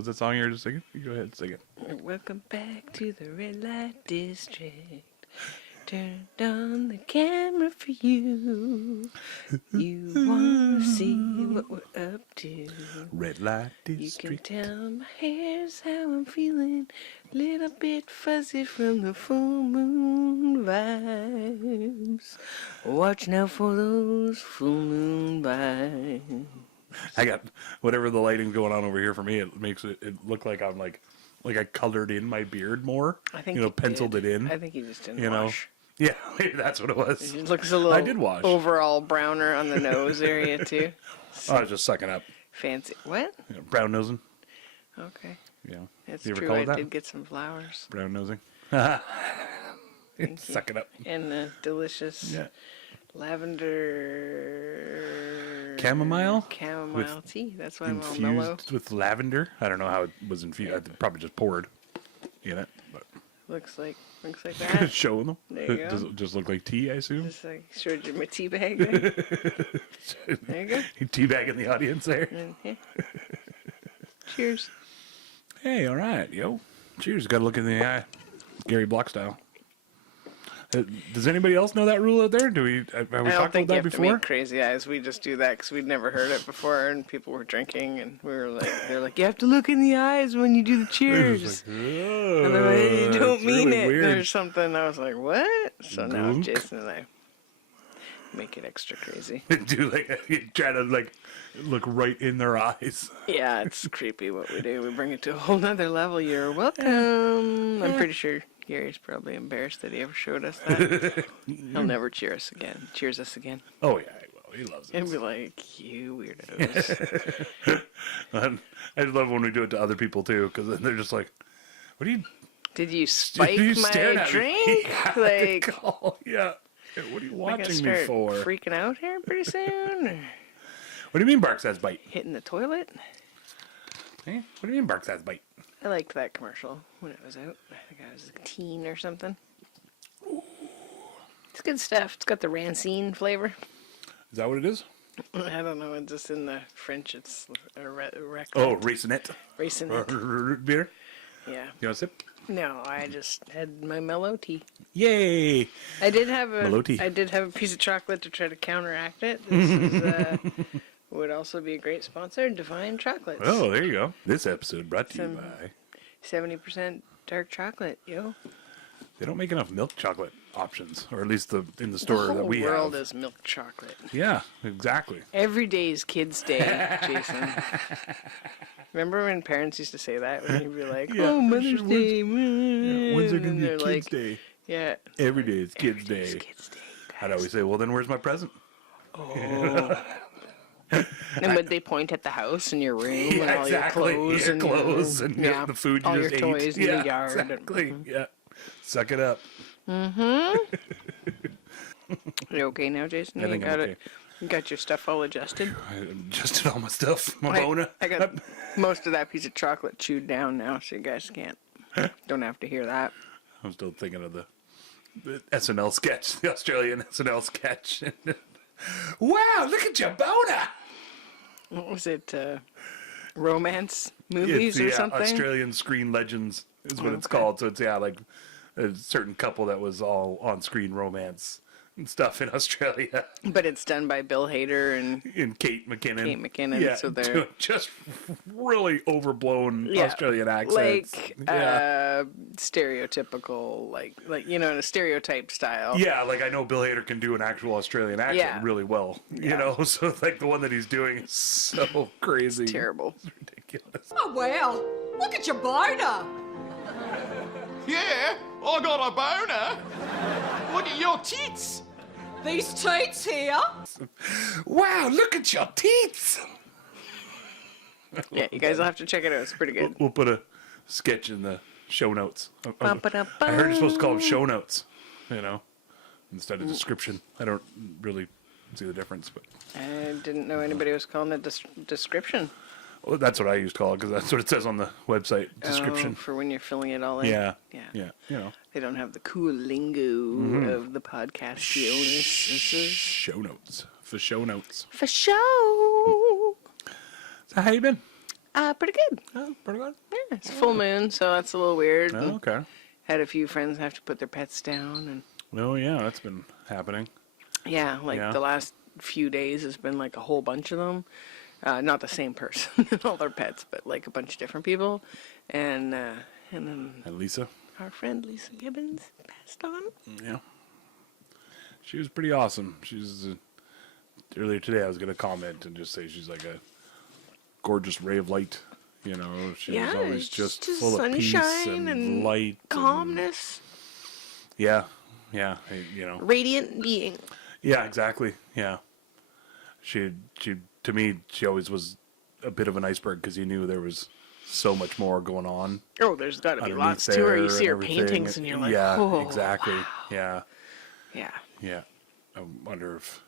was that song you were just singing? You go ahead and sing it. Welcome back to the red light district. Turned on the camera for you. You wanna see what we're up to. Red light You district. can tell my hair's how I'm feeling. Little bit fuzzy from the full moon vibes. Watch now for those full moon vibes. I got whatever the lighting's going on over here for me. It makes it look like I'm like I colored in my beard more. I think penciled it in. I think you just didn't wash. Yeah, maybe that's what it was. It looks a little I did wash. overall browner on the nose area too. I was just sucking up. Fancy. What? Yeah, brown nosing. Okay. Yeah. That's You ever true. call I it that? did get some flowers. Brown nosing. Suck it up. And the delicious lavender... Chamomile tea. That's why I'm all mellow. Infused with lavender. I don't know how it was infused. I probably just poured in it. But Looks like that. showing them. There you go. Does it just look like tea, I assume? Just like showed you my tea bag there. There you go. You teabagging the audience there. And, yeah. Cheers. Hey, all right, yo. Cheers. Got to look in the eye. Gary Block style. Does anybody else know that rule out there? Have we I talked don't about think you that have to before? make crazy eyes. We just do that because we'd never heard it before, and people were drinking, and we were like, they're like, you have to look in the eyes when you do the cheers. Like, And they're like, you don't it's mean really it. weird. There's something. I was like, what? So now Gunk. Jason and I make it extra crazy. Do you try to look right in their eyes. Yeah, it's creepy what we do. We bring it to a whole nother level. You're welcome. I'm pretty sure Gary's probably embarrassed that he ever showed us that. He'll never cheers us again. Oh yeah, well, he loves it. And be like, you weirdos. I love when we do it to other people too, because then they're just like, "What do you?" Did you spike staring my at me? drink? Yeah, Like, yeah. What are you am I gonna watching start me for? freaking out here pretty soon? Or What do you mean, Bark says bite? hitting the toilet? Eh? What do you mean, Bark says bite? I liked that commercial when it was out. I think I was a teen or something. It's good stuff. It's got the rancine flavor. Is that what it is? I don't know. It's just in the French. It's a Oh, raisinette. raisinette. Beer. Yeah. You want a sip? No, I just had my mellow tea. Yay! I did have Mellow tea. a piece of chocolate to try to counteract it. This is, would also be a great sponsor, Divine Chocolates. Oh, there you go. This episode brought to you by... 70% dark chocolate, yo. They don't make enough milk chocolate options, or at least in the store that we The whole world have. is milk chocolate. Yeah, exactly. Every day is Kids' Day, Jason. Remember when parents used to say that? When you'd be like, Yeah, oh, Mother's sure, Day. When's there going and to be they're a Kids' like, Day? yeah. Every day is Kids' Every day's Day. Kids' Day, I'd always say, well, then where's my present? Oh. And would they point at the house and your room and all exactly. your clothes Your and clothes and yeah, the food you all just your ate. toys in Yeah, the yard. exactly. Yeah. Suck it up. You okay now, Jason? I think I'm okay. You got your stuff all adjusted? I adjusted all my stuff. My bona. I got most of that piece of chocolate chewed down now, so you guys don't have to hear that. I'm still thinking of the SNL sketch, the Australian SNL sketch. Wow, look at your boner! What was it? Romance movies or something? Australian Screen Legends is what it's called. So it's like a certain couple that was all on-screen romance and stuff in Australia. But it's done by Bill Hader and Kate McKinnon. Kate McKinnon. Yeah, So they're doing just really overblown Australian accents. like yeah. stereotypical, like in a stereotype style. Yeah, like I know Bill Hader can do an actual Australian accent really well. You know, so like the one that he's doing is so crazy. It's terrible. It's ridiculous. Oh, well, look at your boner. Yeah, I got a boner. Look at your tits. These teats here. Wow, look at your teeth! Yeah, you guys will have to check it out. It's pretty good. We'll put a sketch in the show notes. I heard Ba-ba-da-bum. you're supposed to call them show notes, instead of description. I don't really see the difference, but I didn't know anybody was calling it description. well, that's what I used to call it because that's what it says on the website description. Oh, for when you're filling it all in. Yeah, Yeah. They don't have the cool lingo of the podcast show notes for show notes. For show. So how you been? Pretty good. Oh, pretty good. Yeah, it's full moon, so that's a little weird. Oh, okay. Had a few friends have to put their pets down, and Oh, yeah, that's been happening. yeah, like Yeah. the last few days has been like a whole bunch of them. Not the same person and all their pets, but like a bunch of different people. And then And Lisa? our friend Lisa Gibbons passed on. Yeah. She was pretty awesome. She's earlier today I was going to comment and just say she's like a gorgeous ray of light. You know, she was always just full of peace sunshine and light. calmness. Yeah. Yeah. You know. Radiant being. Yeah, exactly. Yeah. She to me, she always was a bit of an iceberg because you knew there was so much more going on. Oh, there's got to be underneath lots to her. You there see her and everything. paintings and you're like, yeah, oh, exactly. wow. Yeah. Yeah. Yeah. I wonder if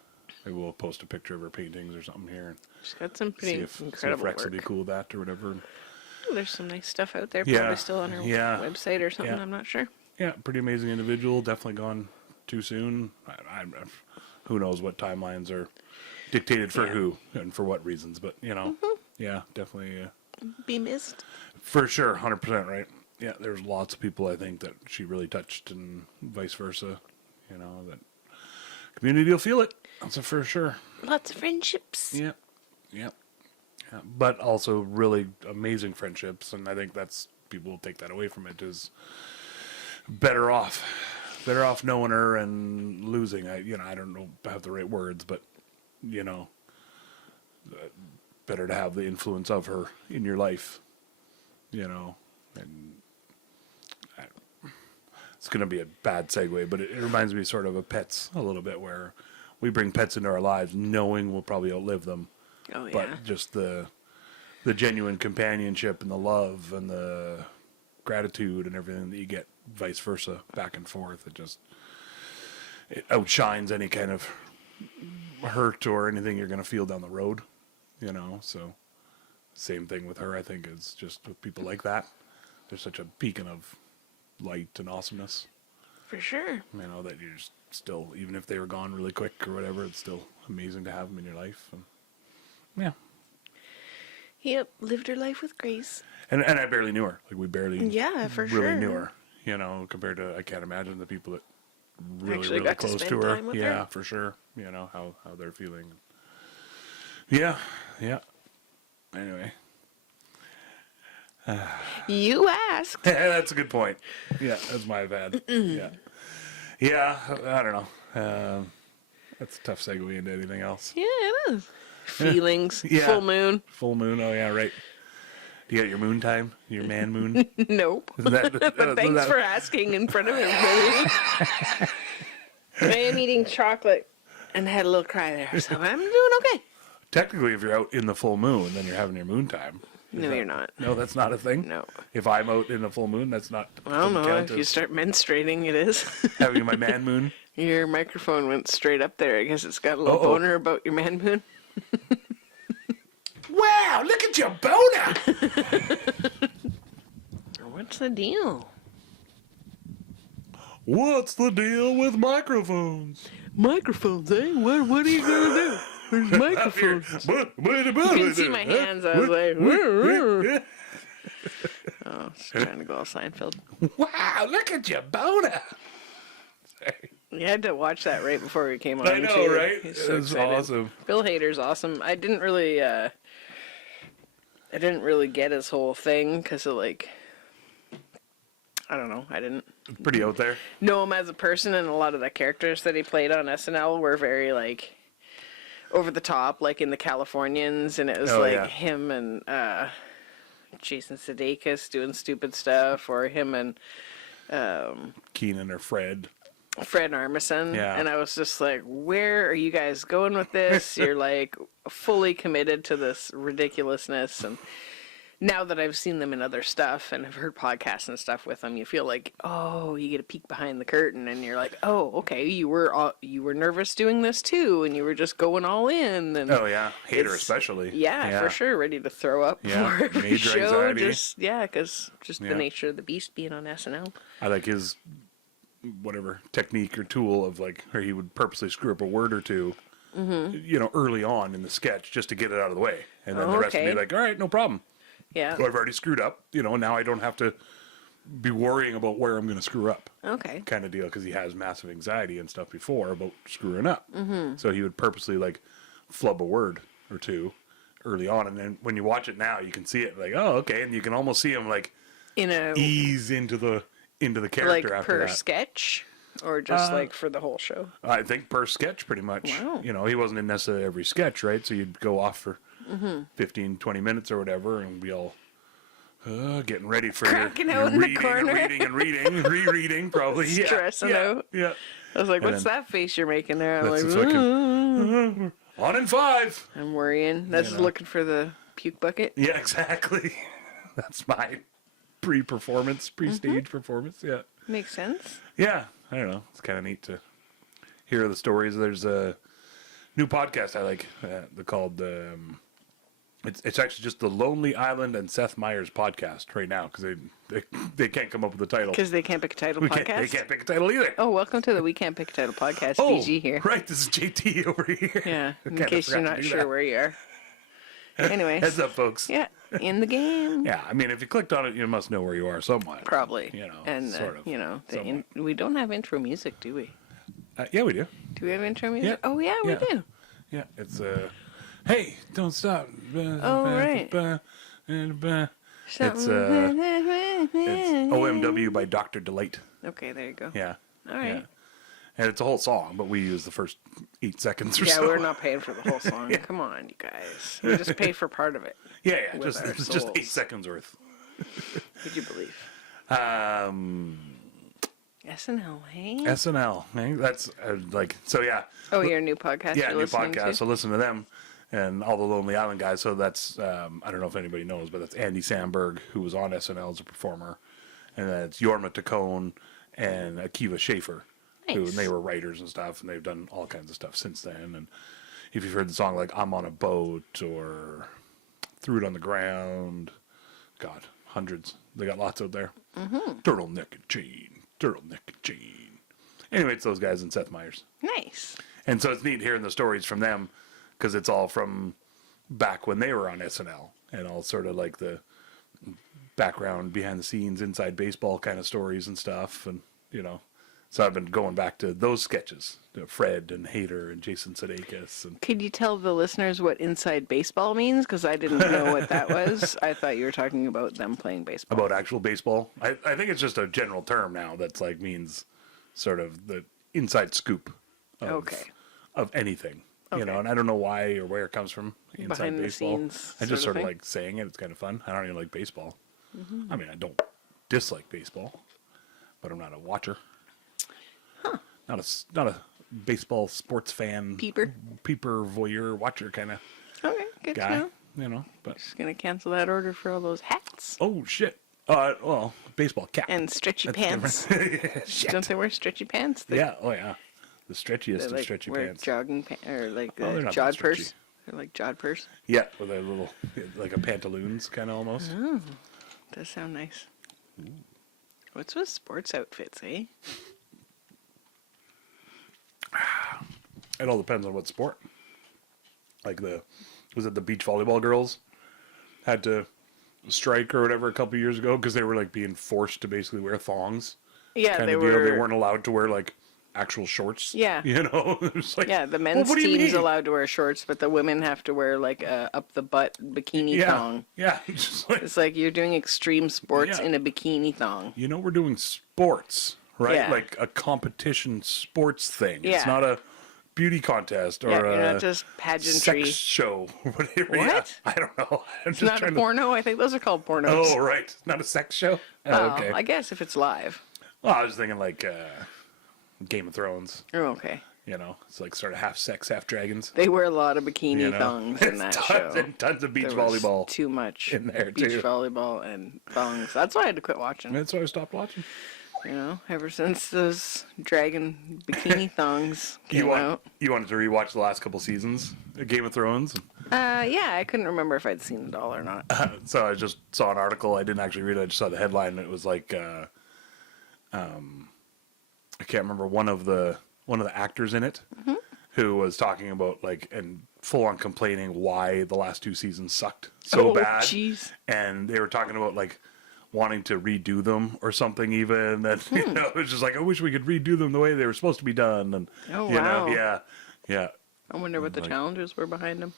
maybe we'll post a picture of her paintings or something here and She's got some see pretty if incredible Rex work. would be cool with that or whatever. Oh, there's some nice stuff out there. Yeah. Probably still on her Yeah. website or something. Yeah. I'm not sure. Yeah, pretty amazing individual. Definitely gone too soon. Who knows what timelines are dictated for Yeah. who and for what reasons, but you know, yeah, definitely. Be missed. For sure, 100% right. Yeah, there's lots of people I think that she really touched, and vice versa. You know that community will feel it. That's a for sure. Lots of friendships. Yeah, yeah, yeah. But also really amazing friendships, and I think that's people will take that away from it is better off knowing her and losing. I don't know have the right words, but you know, better to have the influence of her in your life. You know, and it's going to be a bad segue, but it reminds me sort of pets a little bit, where we bring pets into our lives knowing we'll probably outlive them, Oh, yeah. but just the genuine companionship and the love and the gratitude and everything that you get vice versa back and forth, it outshines any kind of hurt or anything you're going to feel down the road, you know. So same thing with her, I think, is just with people like that. There's such a beacon of light and awesomeness, For sure. you know, that you're still, even if they were gone really quick or whatever, it's still amazing to have them in your life. And yeah. Yep. Lived her life with grace. And I barely knew her. Like, we barely Yeah, for really sure. knew her, you know, compared to, I can't imagine the people that really, Actually really got to close to spend her. time with Yeah, her. for sure. You know, how they're feeling. Yeah, yeah. Anyway. You asked. That's a good point. Yeah, that's my bad. Yeah. Yeah, I don't know. That's a tough segue into anything else. Yeah, it is. Feelings. Yeah. Full moon. Full moon, oh yeah, right. Do you got your moon time? Your man moon? Nope. But thanks for asking in front of everybody. I am eating chocolate and had a little cry there, so I'm doing okay. Technically, if you're out in the full moon, then you're having your moon time. No, you're not. No, that's not a thing? No. If I'm out in the full moon, that's not... I don't doesn't know. count If you as start menstruating, it is. having my man moon? Your microphone went straight up there. I guess it's got a little Uh-oh. boner about your man moon. Wow, look at your boner! What's the deal? What's the deal with microphones? Microphones, eh? What are you gonna do? There's microphones. You You can see my hands. I was like, oh, just trying to go all Seinfeld. Wow, look at your boner! You had to watch that right before we came on. I know, too. right? He's so It's excited. awesome. Bill Hader's awesome. I didn't really get his whole thing because of like, I don't know. I didn't Pretty out there. know him as a person, and a lot of the characters that he played on SNL were very like over the top, like in the Californians, and it was Oh, like yeah. him and Jason Sudeikis doing stupid stuff, or him and Keenan or Fred. Fred Armisen. Yeah. And I was just like, where are you guys going with this? You're like fully committed to this ridiculousness. And now that I've seen them in other stuff and have heard podcasts and stuff with them, you feel like, oh, you get a peek behind the curtain, and you're like, oh, okay, you were nervous doing this too, and you were just going all in. And Oh, yeah. Hater It's- especially. yeah, for sure, ready to throw up Yeah, for every major show. anxiety. Because Yeah. the nature of the beast being on SNL. I like his whatever technique or tool of like, or he would purposely screw up a word or two, you know, early on in the sketch just to get it out of the way. And then the rest would Okay. be like, all right, no problem. Yeah. So I've already screwed up, now I don't have to be worrying about where I'm going to screw up. Okay. Kind of deal, because he has massive anxiety and stuff before about screwing up. Mm-hmm. So he would purposely like flub a word or two early on, and then when you watch it now, you can see it like, oh, okay, and you can almost see him like ease into the character like after per that. sketch, or just like for the whole show. I think per sketch, pretty much. Wow. He wasn't in necessarily every sketch, right? So you'd go off for 15, 20 minutes or whatever, and we all getting ready for Cracking your out in the reading corner. and reading, rereading, probably. Stressing out. Yeah. I was like, And what's then- that face you're making there? I'm That's like, the fucking, on in 5. I'm worrying. That's just looking for the puke bucket. Yeah, exactly. That's my pre-performance, pre-stage performance. Yeah. Makes sense. Yeah. I don't know. It's kind of neat to hear the stories. There's a new podcast I like. They're called. It's actually just the Lonely Island and Seth Meyers podcast right now, because they can't come up with a title. Because they can't pick a title They podcast. can't pick a title either. Oh, welcome to the We Can't Pick a Title podcast. Oh, BG here. right. This is JT over here. Yeah, in Kinda case you're forgot to not do sure that. where you are. Anyways. Heads up, folks. Yeah, in the game. Yeah, I mean, if you clicked on it, you must know where you are somewhat. Probably. And And, sort of. somewhat. we don't have intro music, do we? Yeah, we do. Do we have intro music? Yeah. Oh, yeah, we Yeah. do. Yeah, it's hey, don't stop. Oh, right. It's OMW by Dr. Delight. Okay, there you go. Yeah. All right. Yeah. And it's a whole song, but we use the first 8 seconds or Yeah, so. we're not paying for the whole song. Come on, you guys. We just pay for part of it. Yeah, with our it's just 8 souls. seconds worth. Would you believe? SNL, hey? SNL. eh? That's so yeah. Oh, your new podcast Yeah, you're new listening podcast. to? So listen to them and all the Lonely Island guys. So that's I don't know if anybody knows, but that's Andy Samberg, who was on SNL as a performer, and that's Jorma Taccone and Akiva Schaffer, who Nice. they were writers and stuff, and they've done all kinds of stuff since then. And if you've heard the song like "I'm on a Boat" or "Threw It on the Ground," God, hundreds. They got lots out there. Mm-hmm. Turtleneck and chain. Anyway, it's those guys and Seth Meyers. Nice. And so it's neat hearing the stories from them, because it's all from back when they were on SNL, and all sort of like the background, behind the scenes, inside baseball kind of stories and stuff. And, so I've been going back to those sketches, Fred and Hader and Jason Sudeikis. And Could you tell the listeners what inside baseball means? Because I didn't know what that was. I thought you were talking about them playing baseball. about actual baseball. I think it's just a general term now that's like means sort of the inside scoop of anything. Okay. And I don't know why or where it comes from. Inside Behind the baseball. scenes I just sort sort of of thing? like saying it. It's kind of fun. I don't even like baseball. I mean, I don't dislike baseball, but I'm not a watcher. Not a baseball sports fan. Peeper? Peeper, voyeur, watcher kind of Okay, good guy. to know. But Just going to cancel that order for all those hats oh shit. Well, baseball cap. and stretchy That's pants. different. Shit. Don't they wear stretchy pants? Yeah, oh yeah. The stretchiest They of like stretchy wear pants. jogging pants, or like Oh, they're not that jod stretchy. purse. They're like jod purse. Yeah, with a little, like a pantaloons kind of almost. Does sound nice. What's with sports outfits, eh? It all depends on what sport. Like was it the beach volleyball girls had to strike or whatever a couple years ago because they were like being forced to basically wear thongs. Yeah, Kind they of deal. were. They weren't allowed to wear like actual shorts. Yeah. It's like, Yeah, the well, men's what do you team's mean? allowed to wear shorts, but the women have to wear like a up the butt bikini Yeah, thong. yeah. Just like, It's like you're doing extreme sports Yeah. in a bikini thong. we're doing sports, right? Yeah. Like a competition sports thing. It's Yeah. not a beauty contest or Yeah, you're a not just pageantry. sex show or whatever. What? Yeah, I don't know. I'm It's just not a trying porno. I think those are called pornos. Oh, right. Not a sex show? Oh, Well, okay. I guess if it's live. Well, I was thinking like Game of Thrones. Oh, okay. It's like sort of half sex, half dragons. They wear a lot of bikini You know? thongs in that show. Tons and tons of beach There was volleyball. Too much in there, beach too. volleyball and thongs. That's why I had to quit watching. That's why I stopped watching. Ever since those dragon bikini thongs came out. You wanted to rewatch the last couple seasons of Game of Thrones? Yeah, I couldn't remember if I'd seen it all or not. So I just saw an article. I didn't actually read it. I just saw the headline. And it was like, I can't remember one of the actors in it who was talking about like and full on complaining why the last 2 seasons sucked so bad. Jeez. And they were talking about like wanting to redo them or something even. And, you know, it was just like, I wish we could redo them the way they were supposed to be done. And, Oh, you wow. know, yeah. I wonder what the challenges were behind them.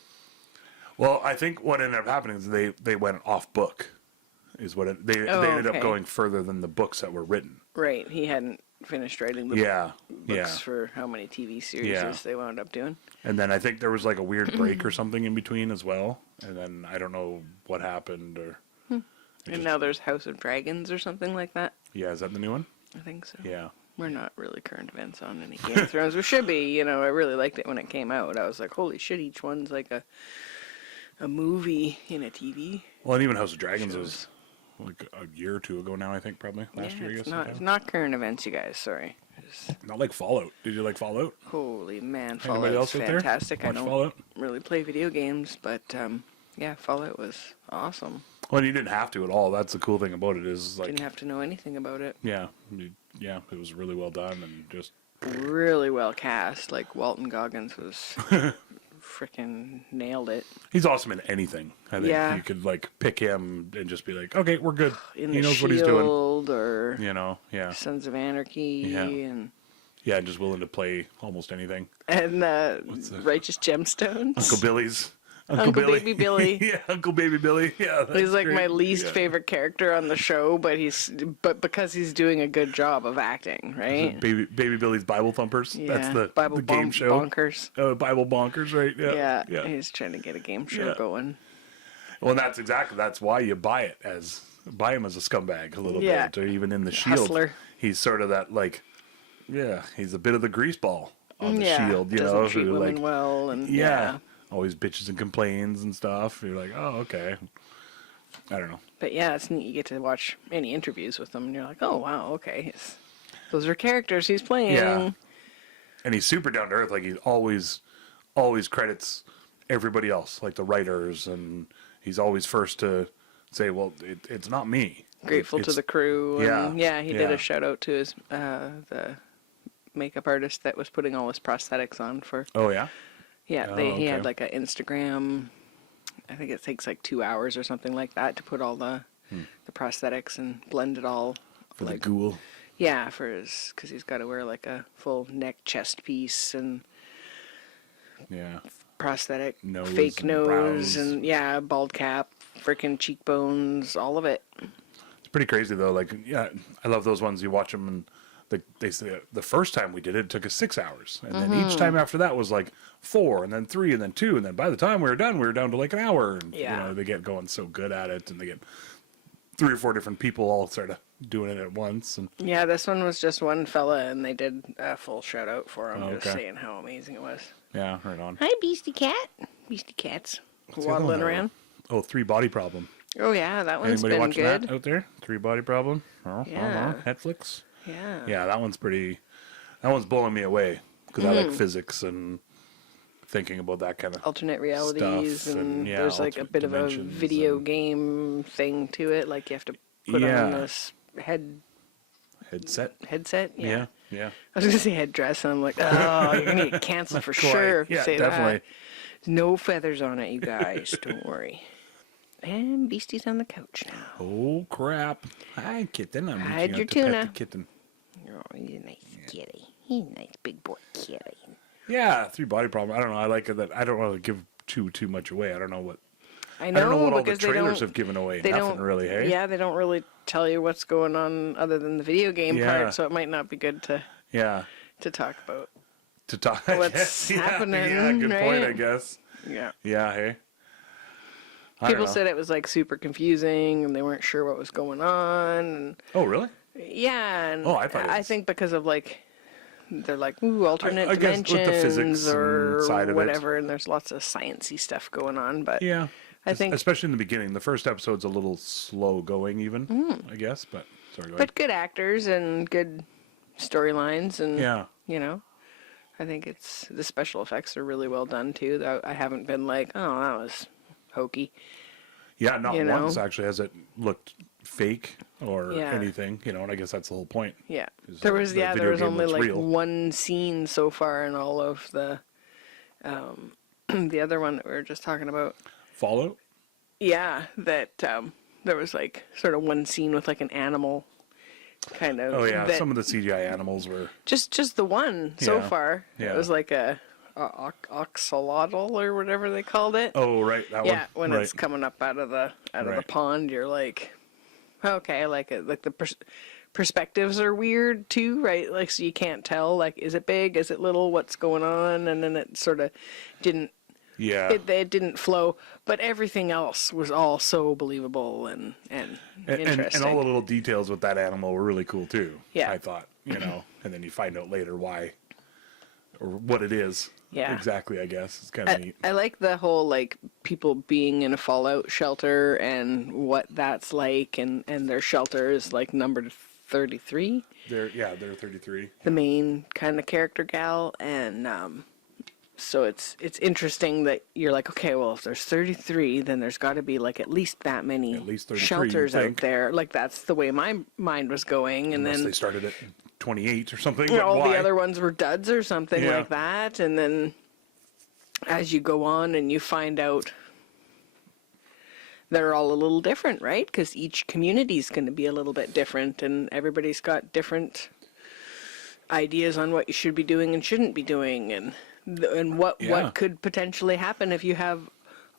Well, I think what ended up happening is they went off book. Is what they ended up going further than the books that were written. Right. He hadn't finished writing the books for how many TV series they wound up doing. And then I think there was like a weird break or something in between as well. And then I don't know what happened or. And now there's House of Dragons or something like that. Yeah, is that the new one? I think so. Yeah. We're not really current events on any Game of Thrones. We should be. You know, I really liked it when it came out. I was like, holy shit, each one's like a movie in a TV. Well, and even House of Dragons was like a year or two ago now, I think, probably. Last year, I guess. It's not current events, you guys. Sorry. Not like Fallout. Did you like Fallout? Holy man, Anybody Fallout's else out there? fantastic. I Watch don't Fallout? really play video games, but yeah, Fallout was awesome. Well, you didn't have to at all. That's the cool thing about it is like Didn't have to know anything about it. yeah, it was really well done and just Really well cast. Like Walton Goggins was freaking nailed it. he's awesome in anything. I think Yeah. you could like pick him and just be like, okay, we're good. In He the knows what he's doing. Shield or You know, yeah, Sons of Anarchy Yeah. and just willing to play almost anything. Righteous Gemstones. Uncle Billy's. Uncle Baby Billy. Yeah, Uncle Baby Billy. Yeah, that's He's like great. my least Yeah. favorite character on the show, but because he's doing a good job of acting, right? Baby Billy's Bible Thumpers. Yeah. That's the Bible game show. Bonkers. Bible Bonkers, right? Yeah. Yeah, he's trying to get a game show Yeah. going. Well, that's why you buy him as a scumbag a little Yeah. bit, or even in the Shield. Hustler. He's sort of that like, he's a bit of the greaseball on the Yeah, Shield, you doesn't know, treat who women like, well, and always bitches and complains and stuff. You're like, oh, okay. I don't know. But yeah, it's neat. You get to watch any interviews with him, and you're like, oh wow, okay, those are characters he's playing. Yeah. And he's super down to earth. Like he always credits everybody else, like the writers, and he's always first to say, well, it's not me. Grateful to It's- the crew. And he did yeah. a shout out to his the makeup artist that was putting all his prosthetics on for. Oh yeah. Yeah, Oh, he okay. had like an Instagram. I think it takes like 2 hours or something like that to put all the prosthetics and blend it all. For like, the ghoul. Yeah, because he's got to wear like a full neck chest piece and Yeah. prosthetic Nose fake and nose brows. and bald cap, freaking cheekbones, all of it. It's pretty crazy though. Like, yeah, I love those ones. You watch them and they say the first time we did it took us 6 hours, and then each time after that was like 4, and then 3, and then 2, and then by the time we were down to like an hour. And, Yeah. You know, they get going so good at it, and they get 3 or 4 different people all sort of doing it at once. And Yeah, this one was just one fella, and they did a full shout out for him, Oh, just okay. saying how amazing it was. yeah, right on. Hi, Beastie Cat. Beastie Cats What's the other waddling one? around. Oh, 3 Body Problem. Oh yeah, that one's Anybody been watching good. that out there? 3 Body Problem. Oh, Yeah. Netflix. Yeah. Yeah, that one's blowing me away because I like physics and thinking about that kind of. Alternate realities, Stuff and and, yeah, there's like a alternate bit of a dimensions video and- game thing to it. Like you have to put Yeah. on this Headset. headset. Yeah. I was gonna say headdress, and I'm like, oh, you're gonna get canceled for sure if you Yeah, say definitely. that. No feathers on it, you guys. Don't worry. And Beastie's on the couch now. Oh crap! Hi, kitten. I'm Hide reaching your out to pet tuna. the kitten. Oh, he's a nice kitty. He's a nice big boy kitty. Yeah, 3 Body Problem. I don't know. I like it that I don't want to give too much away. I don't know what. I I don't know what all the because they trailers don't- have given away. They Nothing don't really. Hey. Yeah, they don't really tell you what's going on other than the video game Yeah. part, so it might not be good to Yeah. talk about. To talk. I What's guess. happening, Yeah. Good point. right? I guess. Yeah. Yeah. Hey. I don't People know. said it was like super confusing and they weren't sure what was going on. And, Oh really? yeah, and Oh, I thought it I was- think because of like they're like ooh alternate I guess with the dimensions physics and or side of it. whatever, and there's lots of sciencey stuff going on. But Yeah. I think, especially in the beginning, the first episode's a little slow going, even. I guess, but sorry. Go ahead. but good actors and good storylines, and Yeah. you know, I think it's the special effects are really well done too. Though I haven't been like, oh, that was hokey. Yeah, not you know? once actually has it looked fake or Yeah. anything, you know, and I guess that's the whole point. Yeah, Is there that was the there video was game only looks like real. one scene so far in all of the the other one that we were just talking about. Fallout? Yeah, that there was like sort of one scene with like an animal kind of. Oh yeah, that, some of the CGI animals were. just the one so Yeah. far. Yeah. It was like a oxalotl or whatever they called it. Oh right, that yeah, one. when Right. it's coming up out of the Right. pond, you're like, okay, I like it. Like the perspectives are weird too, right? Like so you can't tell. Like, is it big? Is it little? What's going on? And then it sort of didn't. Yeah. It didn't flow, but everything else was all so believable and interesting. And all the little details with that animal were really cool too. Yeah. I thought, and then you find out later why or what it is. Yeah. Exactly, I guess. It's kind of neat. I like the whole like people being in a fallout shelter and what that's like, and their shelter is like numbered 33. They're 33. The main kind of character gal, and so it's interesting that you're like, okay, well, if there's 33, then there's got to be like at least that many At least 33, shelters you'd out think. there. Like that's the way my mind was going, and Unless then they started at 28 or something. you know, but all why? the other ones were duds or something Yeah. like that, and then as you go on and you find out they're all a little different, right? Because each community is going to be a little bit different, and everybody's got different ideas on what you should be doing and shouldn't be doing, and what could potentially happen if you have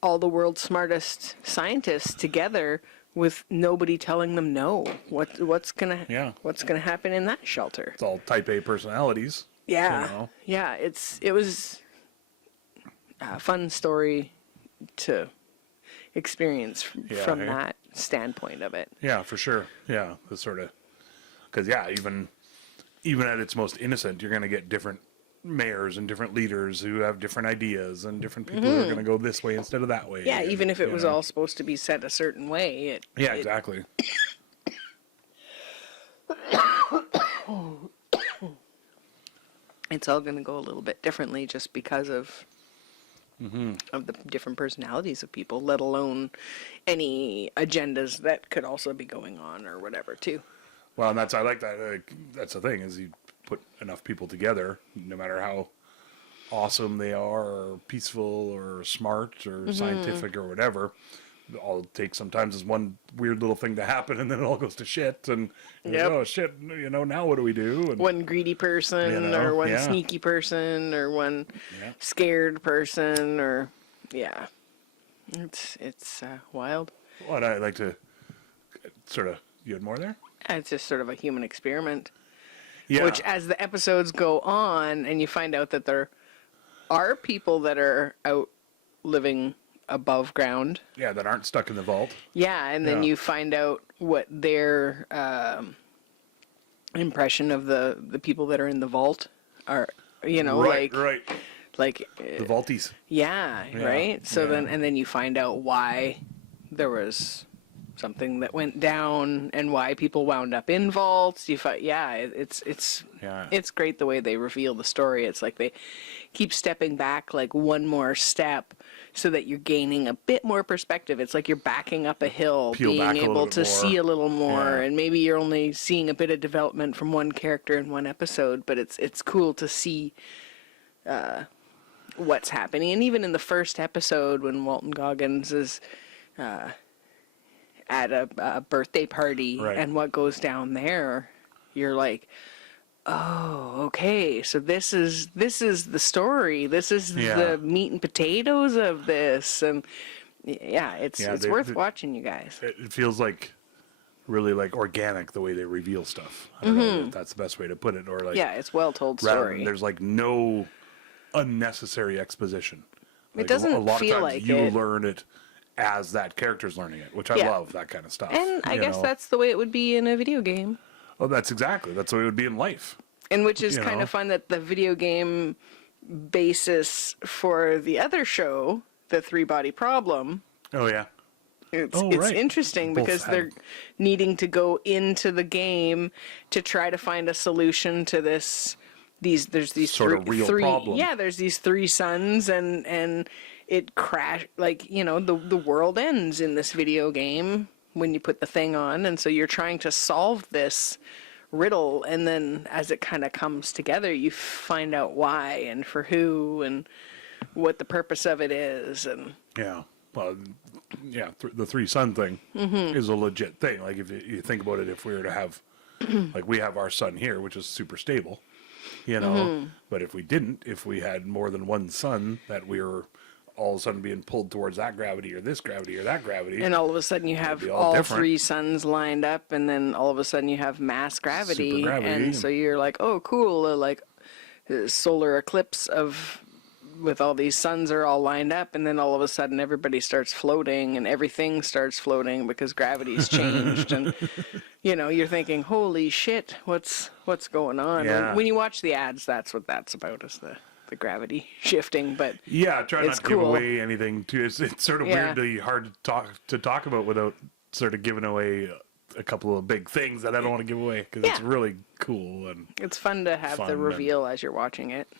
all the world's smartest scientists together with nobody telling them no. What's gonna happen in that shelter? It's all type A personalities. Yeah, You know? yeah. It was a fun story to experience from hey? that standpoint of it. Yeah, for sure. Yeah, the sort of because even at its most innocent, you're going to get different mayors and different leaders who have different ideas and different people who are going to go this way instead of that way. Yeah, and, even if it was know. all supposed to be set a certain way. Exactly. It's all going to go a little bit differently just because of the different personalities of people, let alone any agendas that could also be going on or whatever too. Well, and I like that. That's the thing is you put enough people together, no matter how awesome they are, or peaceful, or smart, or scientific, or whatever. All it takes sometimes is one weird little thing to happen, and then it all goes to shit. And Yep. oh shit, now what do we do? And, One greedy person, or one sneaky person, or one scared person, or it's wild. What I like to sort of you had more there. It's just sort of a human experiment. Yeah. Which, as the episodes go on, and you find out that there are people that are out living above ground. Yeah, that aren't stuck in the vault. Yeah, and then Yeah. you find out what their impression of the people that are in the vault are. Right. like The vaulties. yeah, Yeah, right. So yeah. then you find out why there was something that went down and why people wound up in vaults. It's great the way they reveal the story. It's like they keep stepping back like one more step so that you're gaining a bit more perspective. It's like you're backing up a hill, Peel back being a little able bit to more. see a little more, Yeah. and maybe you're only seeing a bit of development from one character in one episode, but it's cool to see what's happening. And even in the first episode when Walton Goggins is at a birthday party, Right. and what goes down there, you're like, oh, okay, so this is the story. This is the meat and potatoes of this, and it's worth watching, you guys. It feels like really like organic the way they reveal stuff. I don't know if that's the best way to put it, or like It's well told rather story. than there's like no unnecessary exposition. Like doesn't a lot feel of times like you it. learn it as that character's learning it, which I Yeah. love that kind of stuff. And I you guess know? that's the way it would be in a video game. Oh, that's the way it would be in life. And which is You kind know. of fun that the video game basis for the other show, the Three Body Problem, Oh yeah. it's right. interesting Both because have- they're needing to go into the game to try to find a solution to there's these Sort of real problem. Yeah, there's these three sons, and it the world ends in this video game when you put the thing on, and so you're trying to solve this riddle, and then as it kind of comes together, you find out why and for who, and what the purpose of it is, and Yeah. Well, yeah, the three sun thing is a legit thing. Like, if you think about it, if we were to have, like, we have our sun here, which is super stable, you know, but if we didn't, if we had more than one sun that we were all of a sudden being pulled towards that gravity or this gravity or that gravity. and all of a sudden you have be all all different. 3 suns lined up, and then all of a sudden you have mass gravity, Supergravity, and so you're like, oh, cool, like solar eclipse with all these suns are all lined up, and then all of a sudden everybody starts floating and everything starts floating because gravity's changed, and you know, you're thinking, holy shit, what's going on? Yeah. When you watch the ads, that's what that's about, is the gravity shifting. But Yeah, try not it's to give cool. away anything too. It's sort of Yeah. weirdly hard to talk about without sort of giving away a couple of big things that I don't want to give away, because it's Yeah. really cool. And it's fun to have Fun the and- reveal as you're watching it.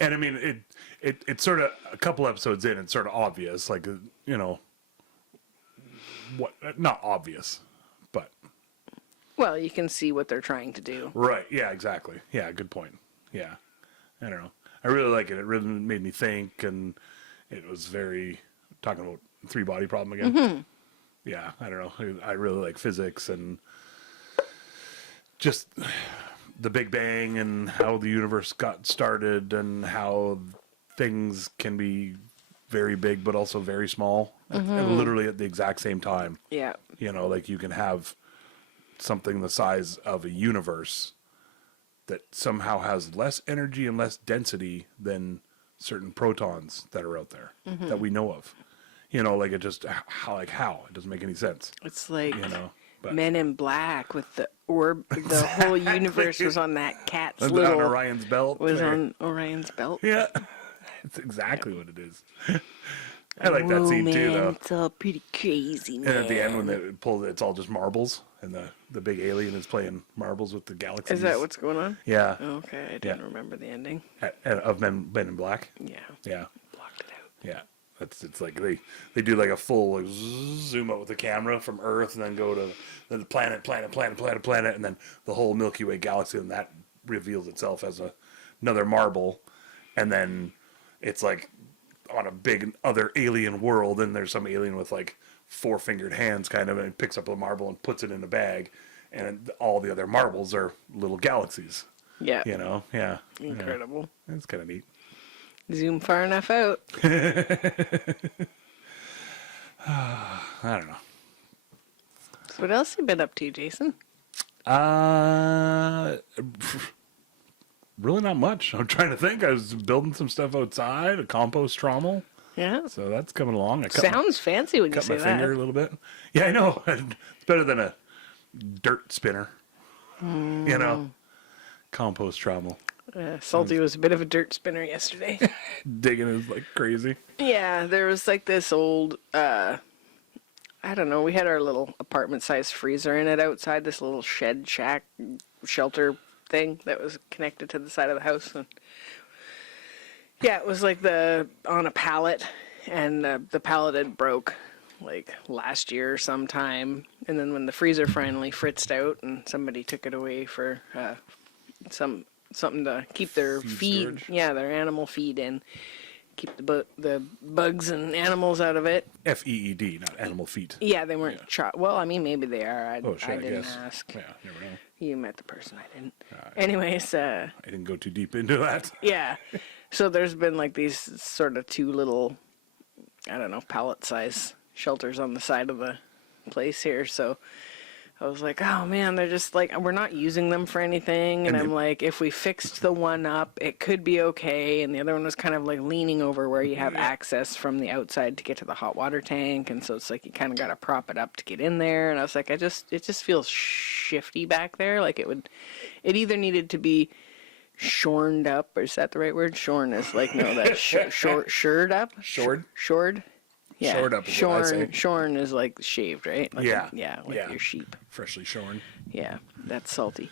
I mean, it's sort of a couple episodes in, it's sort of obvious, like, you know, what, not obvious, but Well, you can see what they're trying to do. right. Yeah, exactly. Yeah, good point. Yeah. I don't know. I really like it. It really made me think, and it was very, talking about 3-body problem again. Yeah, I don't know. I really like physics and just the Big Bang and how the universe got started and how things can be very big but also very small, literally at the exact same time. Yeah. You know, like, you can have something the size of a universe that somehow has less energy and less density than certain protons that are out there that we know of. You know, like, it just, how? It doesn't make any sense, It's like you know. But Men in Black with the orb. The whole universe was on that cat's on little. Orion's belt. Was there. on Orion's belt. Yeah, it's exactly what it is. I like that scene too, though. It's all pretty crazy, man. And at the end, when they pull, it's all just marbles, and the big alien is playing marbles with the galaxies. Is that what's going on? Yeah, Okay, I didn't remember the ending. of Men in Black. Yeah, Yeah, blocked it out. yeah. It's like they do like a full like, zoom out with the camera from Earth, and then go to the planet, and then the whole Milky Way galaxy, and that reveals itself as another marble, and then it's like on a big other alien world, and there's some alien with like 4-fingered hands kind of, and he picks up a marble and puts it in a bag, and all the other marbles are little galaxies. Yeah, You know, yeah, incredible. yeah. It's kind of neat. Zoom far enough out. I don't know. So what else you been up to, Jason? Really not much. I'm trying to think. I was building some stuff outside, a compost trommel. Yeah, So that's coming along. I sounds fancy when you cut say my finger a that. little bit. Yeah, I know. It's better than a dirt spinner. You know, compost trommel. Salty was a bit of a dirt spinner yesterday. Digging is like crazy. Yeah, there was like this old, I don't know, we had our little apartment-sized freezer in it outside, this little shed shack shelter thing that was connected to the side of the house. And yeah, it was like on a pallet, and the pallet had broke like last year sometime. And then when the freezer finally fritzed out and somebody took it away for something to keep their feed, storage. yeah, their animal feed in, keep the bugs and animals out of it. FEED, not animal feet. Yeah, they weren't well, I mean, maybe they are. I I didn't guess. ask. Yeah, never know. You met the person, I didn't. Anyways, I didn't go too deep into that. yeah. So there's been like these sort of 2 little, I don't know, pallet size shelters on the side of the place here. So I was like, oh man, they're just like, we're not using them for anything. And I'm like, if we fixed the one up, it could be okay. And the other one was kind of like leaning over where you have access from the outside to get to the hot water tank. And so it's like you kind of got to prop it up to get in there. And I was like, it just feels shifty back there. Like it either needed to be shorned up, or is that the right word? Shorn is like, no, that's shored up? Shored? Shored? Yeah. Shored up is what I say. Shorn is like shaved, right? Like Yeah. like Yeah. your sheep. Freshly shorn. Yeah, that's salty.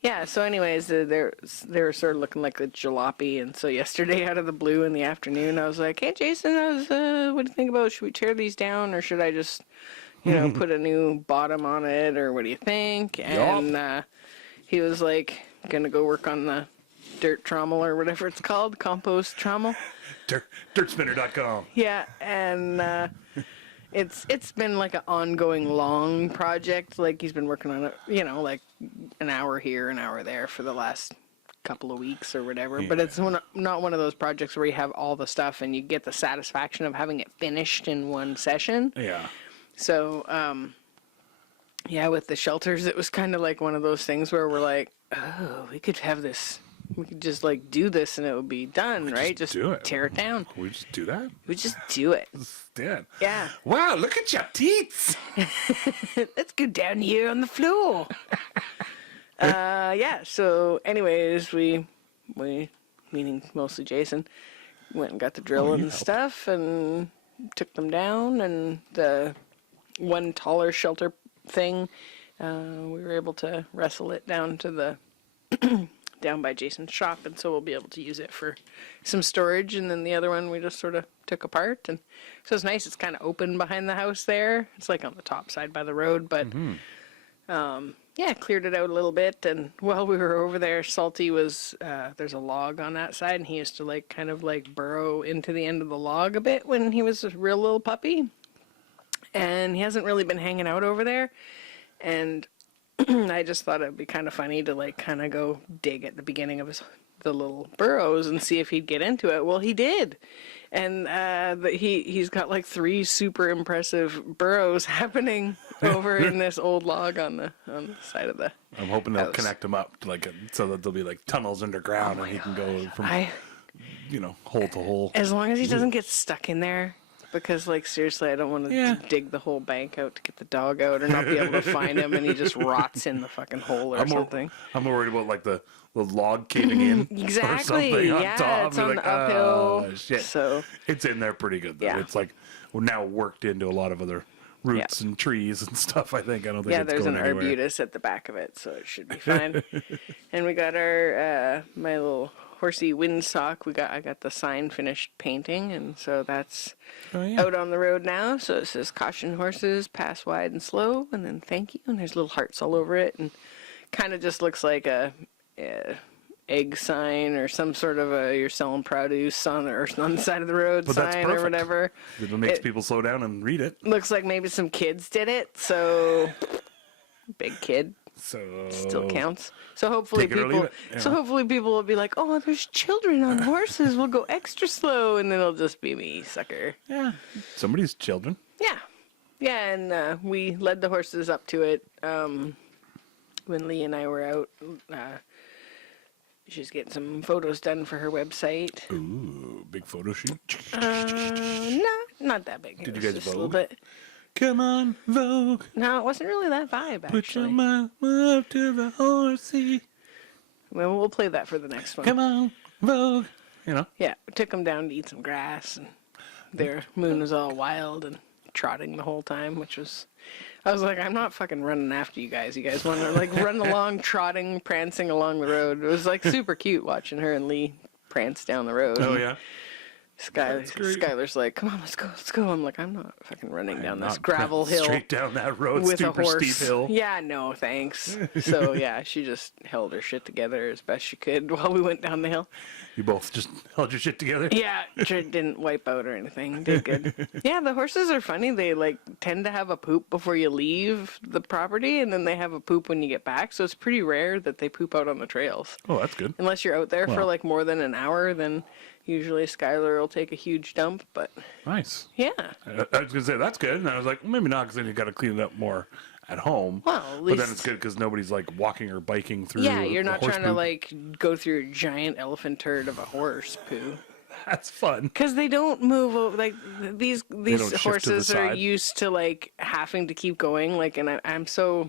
Yeah, so anyways, they were sort of looking like a jalopy, and so yesterday out of the blue in the afternoon, I was like, hey, Jason, what do you think about, should we tear these down, or should I just, put a new bottom on it, or what do you think? And he was like, gonna go work on the dirt trommel or whatever it's called, compost trommel. Dirtspinner.com. Yeah, and it's been like an ongoing long project. Like he's been working on it, you know, like an hour here, an hour there for the last couple of weeks or whatever. But it's not one of those projects where you have all the stuff and you get the satisfaction of having it finished in one session. Yeah. So, yeah, with the shelters, it was kind of like one of those things where we're like, oh, we could have this. We could just like do this and it would be done, right? Just do it. tear it down. We just do that? We just do it. Yeah. Yeah. Wow, look at your teeth. Let's go down here on the floor. Yeah. So, anyways, we meaning mostly Jason, went and got the drill and stuff and took them down, and the one taller shelter thing, we were able to wrestle it down to the down by Jason's shop, and so we'll be able to use it for some storage. And then the other one we just sort of took apart, and so it's nice. It's kind of open behind the house there. It's like on the top side by the road, but yeah, cleared it out a little bit. And while we were over there, Salty was there's a log on that side, and he used to like kind of like burrow into the end of the log a bit when he was a real little puppy, and he hasn't really been hanging out over there. And I just thought it'd be kind of funny to like kind of go dig at the beginning of the little burrows and see if he'd get into it. Well, he did, and he's got like 3 super impressive burrows happening over in this old log on the side of the. I'm hoping they'll house. connect them up to so that there'll be like tunnels underground, and he can go from hole to hole. As long as he doesn't get stuck in there. Because, like, seriously, I don't want to dig the whole bank out to get the dog out or not be able to find him and he just rots in the fucking hole or something. I'm more worried about, like, the log caving in Exactly. or something on Yeah, top. it's on like, the uphill. Oh, shit. So it's in there pretty good, though. Yeah. It's, like, we're now worked into a lot of other roots and trees and stuff, I think. I don't think it's there's going an anywhere. arbutus at the back of it, so it should be fine. And we got our, my little horsey windsock. I got the sign finished painting, and so that's out on the road now. So it says caution horses, pass wide and slow, and then thank you, and there's little hearts all over it, and kind of just looks like a egg sign or some sort of a you're selling produce on the side of the road But that's sign or perfect. whatever. It makes people slow down and read it. Looks like maybe some kids did it, so big kid. So Still counts. So hopefully Take it or leave people. it, yeah. So hopefully people will be like, "Oh, there's children on horses. We'll go extra slow," and then it'll just be me, sucker. Yeah, somebody's children. Yeah, yeah, and we led the horses up to it when Lee and I were out. She's getting some photos done for her website. Ooh, big photo shoot. No, not that big. Did It you was guys just a little Vogue? bit. Come on, Vogue. No, it wasn't really that vibe, actually. Put your mama up to the horsey. Well, we'll play that for the next one. Come on, Vogue. You know. Yeah, we took them down to eat some grass, and their moon was all wild and trotting the whole time, which was... I was like, I'm not fucking running after you guys. You guys want to, like, run along, trotting, prancing along the road. It was, like, super cute watching her and Lee prance down the road. Oh, yeah. Skylar's like, come on, let's go. I'm like, I'm not fucking running down this Not gravel hill straight down that road, with a super horse. steep hill. Yeah, no, thanks. So, yeah, she just held her shit together as best she could while we went down the hill. You both just held your shit together. Yeah, didn't wipe out or anything. Did good. Yeah, the horses are funny. They like tend to have a poop before you leave the property, and then they have a poop when you get back. So it's pretty rare that they poop out on the trails. Oh, that's good. Unless you're out there for Well. like more than an hour, then usually Skylar will take a huge dump. But Nice. yeah, I was gonna say that's good, and I was like, well, maybe not, because then you got to clean it up more at home. Well, at but least- then it's good because nobody's like walking or biking through. yeah, you're the not horse trying to poop. like go through a giant elephant turd of a horse poo. That's fun. Because they don't move over, like these don't shift to the horses are side. used to like having to keep going. Like, and I'm so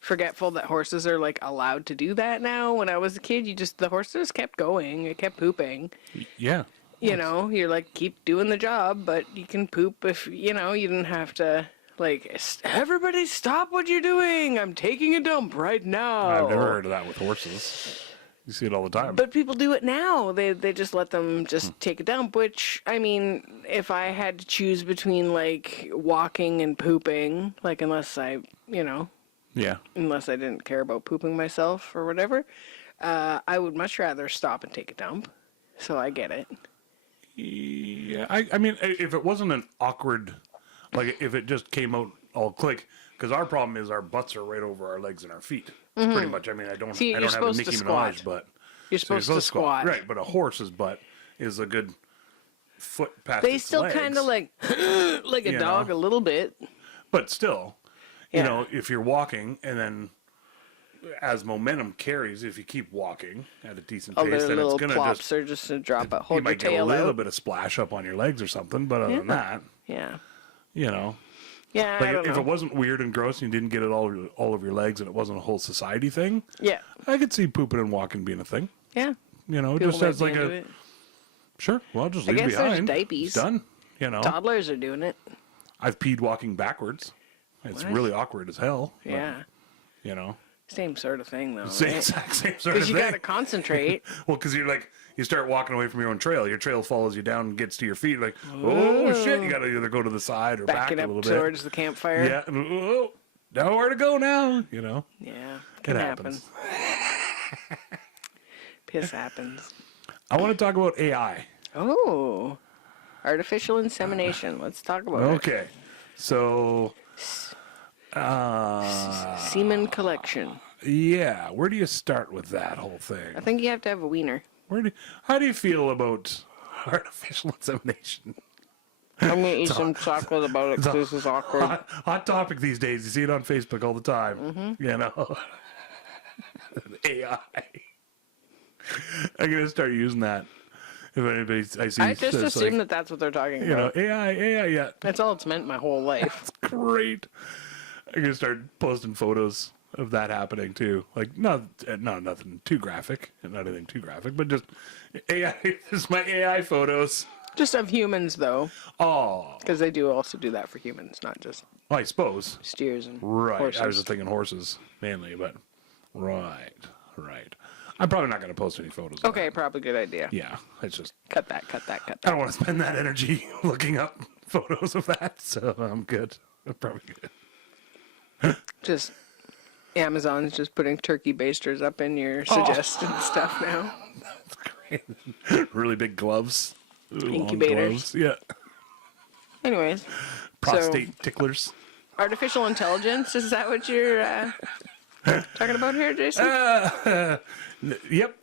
forgetful that horses are like allowed to do that now. When I was a kid, the horses kept going, it kept pooping. Yeah. You know, you're like keep doing the job, but you can poop if you didn't have to. Like, everybody stop what you're doing. I'm taking a dump right now. I've never heard of that with horses. You see it all the time. But people do it now. They just let them just take a dump, which, I mean, if I had to choose between, like, walking and pooping, like, unless I yeah. didn't care about pooping myself or whatever, I would much rather stop and take a dump. So I get it. Yeah, I mean, if it wasn't an awkward, like if it just came out all click, because our problem is our butts are right over our legs and our feet. Pretty much. I mean, I don't See, you're have a supposed to Nicki squat. Minaj butt. You're So supposed to squat. Right, but a horse's butt is a good foot past They its still legs. kind of like a You dog know. a little bit. But still, you Yeah. know, if you're walking and then as momentum carries, if you keep walking at a decent Oh, pace, their then it's little going to plops just, are just to drop it. you Hold your might get a tail little out. bit of splash up on your legs or something. But other than that, Yeah. you know, Yeah, I like don't if know. it wasn't weird and gross and you didn't get it all of your legs and it wasn't a whole society thing, Yeah. I could see pooping and walking being a thing. Yeah. You know, People just might as be like into a it. sure. Well, just I leave it guess there's behind. diapies. It's done. You know, Toddlers are doing it. I've peed walking backwards. It's What? really awkward as hell. but, Yeah. you know, Same sort of thing, though. same right? exact same sort of Because thing. you got to concentrate. Well, because you're like, you start walking away from your own trail. Your trail follows you down and gets to your feet. Like, oh, shit. You got to either go to the side or back Backing a up little bit. towards the campfire. Yeah. And, oh, nowhere to go now. You know, Yeah. it Can happens. happen. Piss happens. I want to talk about AI. Oh. Artificial insemination. Let's talk about it. Okay. So, Semen collection. yeah. Where do you start with that whole thing? I think you have to have a wiener. How do you feel about artificial insemination? I'm going to eat some chocolate about it because this is awkward. Hot topic these days. You see it on Facebook all the time. Mm-hmm. You know, AI. I'm gonna start using that. If anybody I see, I just says, assume like, that that's what they're talking you know, about. AI. Yeah, That's all it's meant my whole life. great. I'm gonna start posting photos of that happening too. Like not nothing too graphic, not anything too graphic, but just AI. This is my AI photos. Just of humans, though, Oh, because they do also do that for humans, not just I suppose. steers and Right. horses. I was just thinking horses mainly, but right. I'm probably not going to post any photos. Of Okay, that. probably good idea. Yeah, it's just Cut that. I don't want to spend that energy looking up photos of that, so I'm good. I'm probably good. Just Amazon's just putting turkey basters up in your Oh. suggested stuff now. That's great. Really big gloves. Ooh, long Incubators. gloves. Yeah. Anyways, Prostate ticklers. artificial intelligence, is that what you're talking about here, Jason? Yep.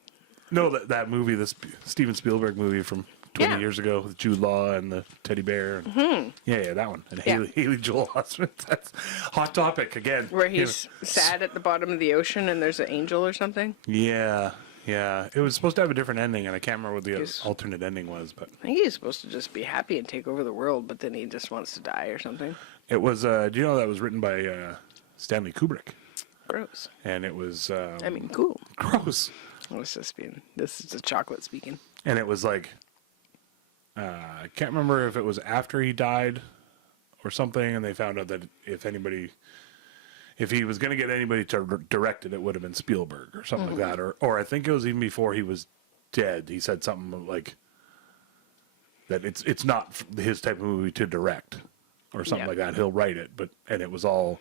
No, that movie, the Steven Spielberg movie from 20 Yeah. years ago with Jude Law and the teddy bear. And, yeah, that one. And Yeah. Haley Joel Osment. That's hot topic again. Where You know, he's sad at the bottom of the ocean and there's an angel or something? Yeah. It was supposed to have a different ending, and I can't remember what the Yes. alternate ending was, but I think he's supposed to just be happy and take over the world, but then he just wants to die or something. it was, do you know that was written by Stanley Kubrick? Gross. And it was I mean, cool. gross. This is the chocolate speaking. And it was like, I can't remember if it was after he died or something, and they found out that if he was going to get anybody to direct it, it would have been Spielberg or something like that. Or I think it was even before he was dead. He said something like that it's not his type of movie to direct or something Yeah. like that. He'll write it, and it was all,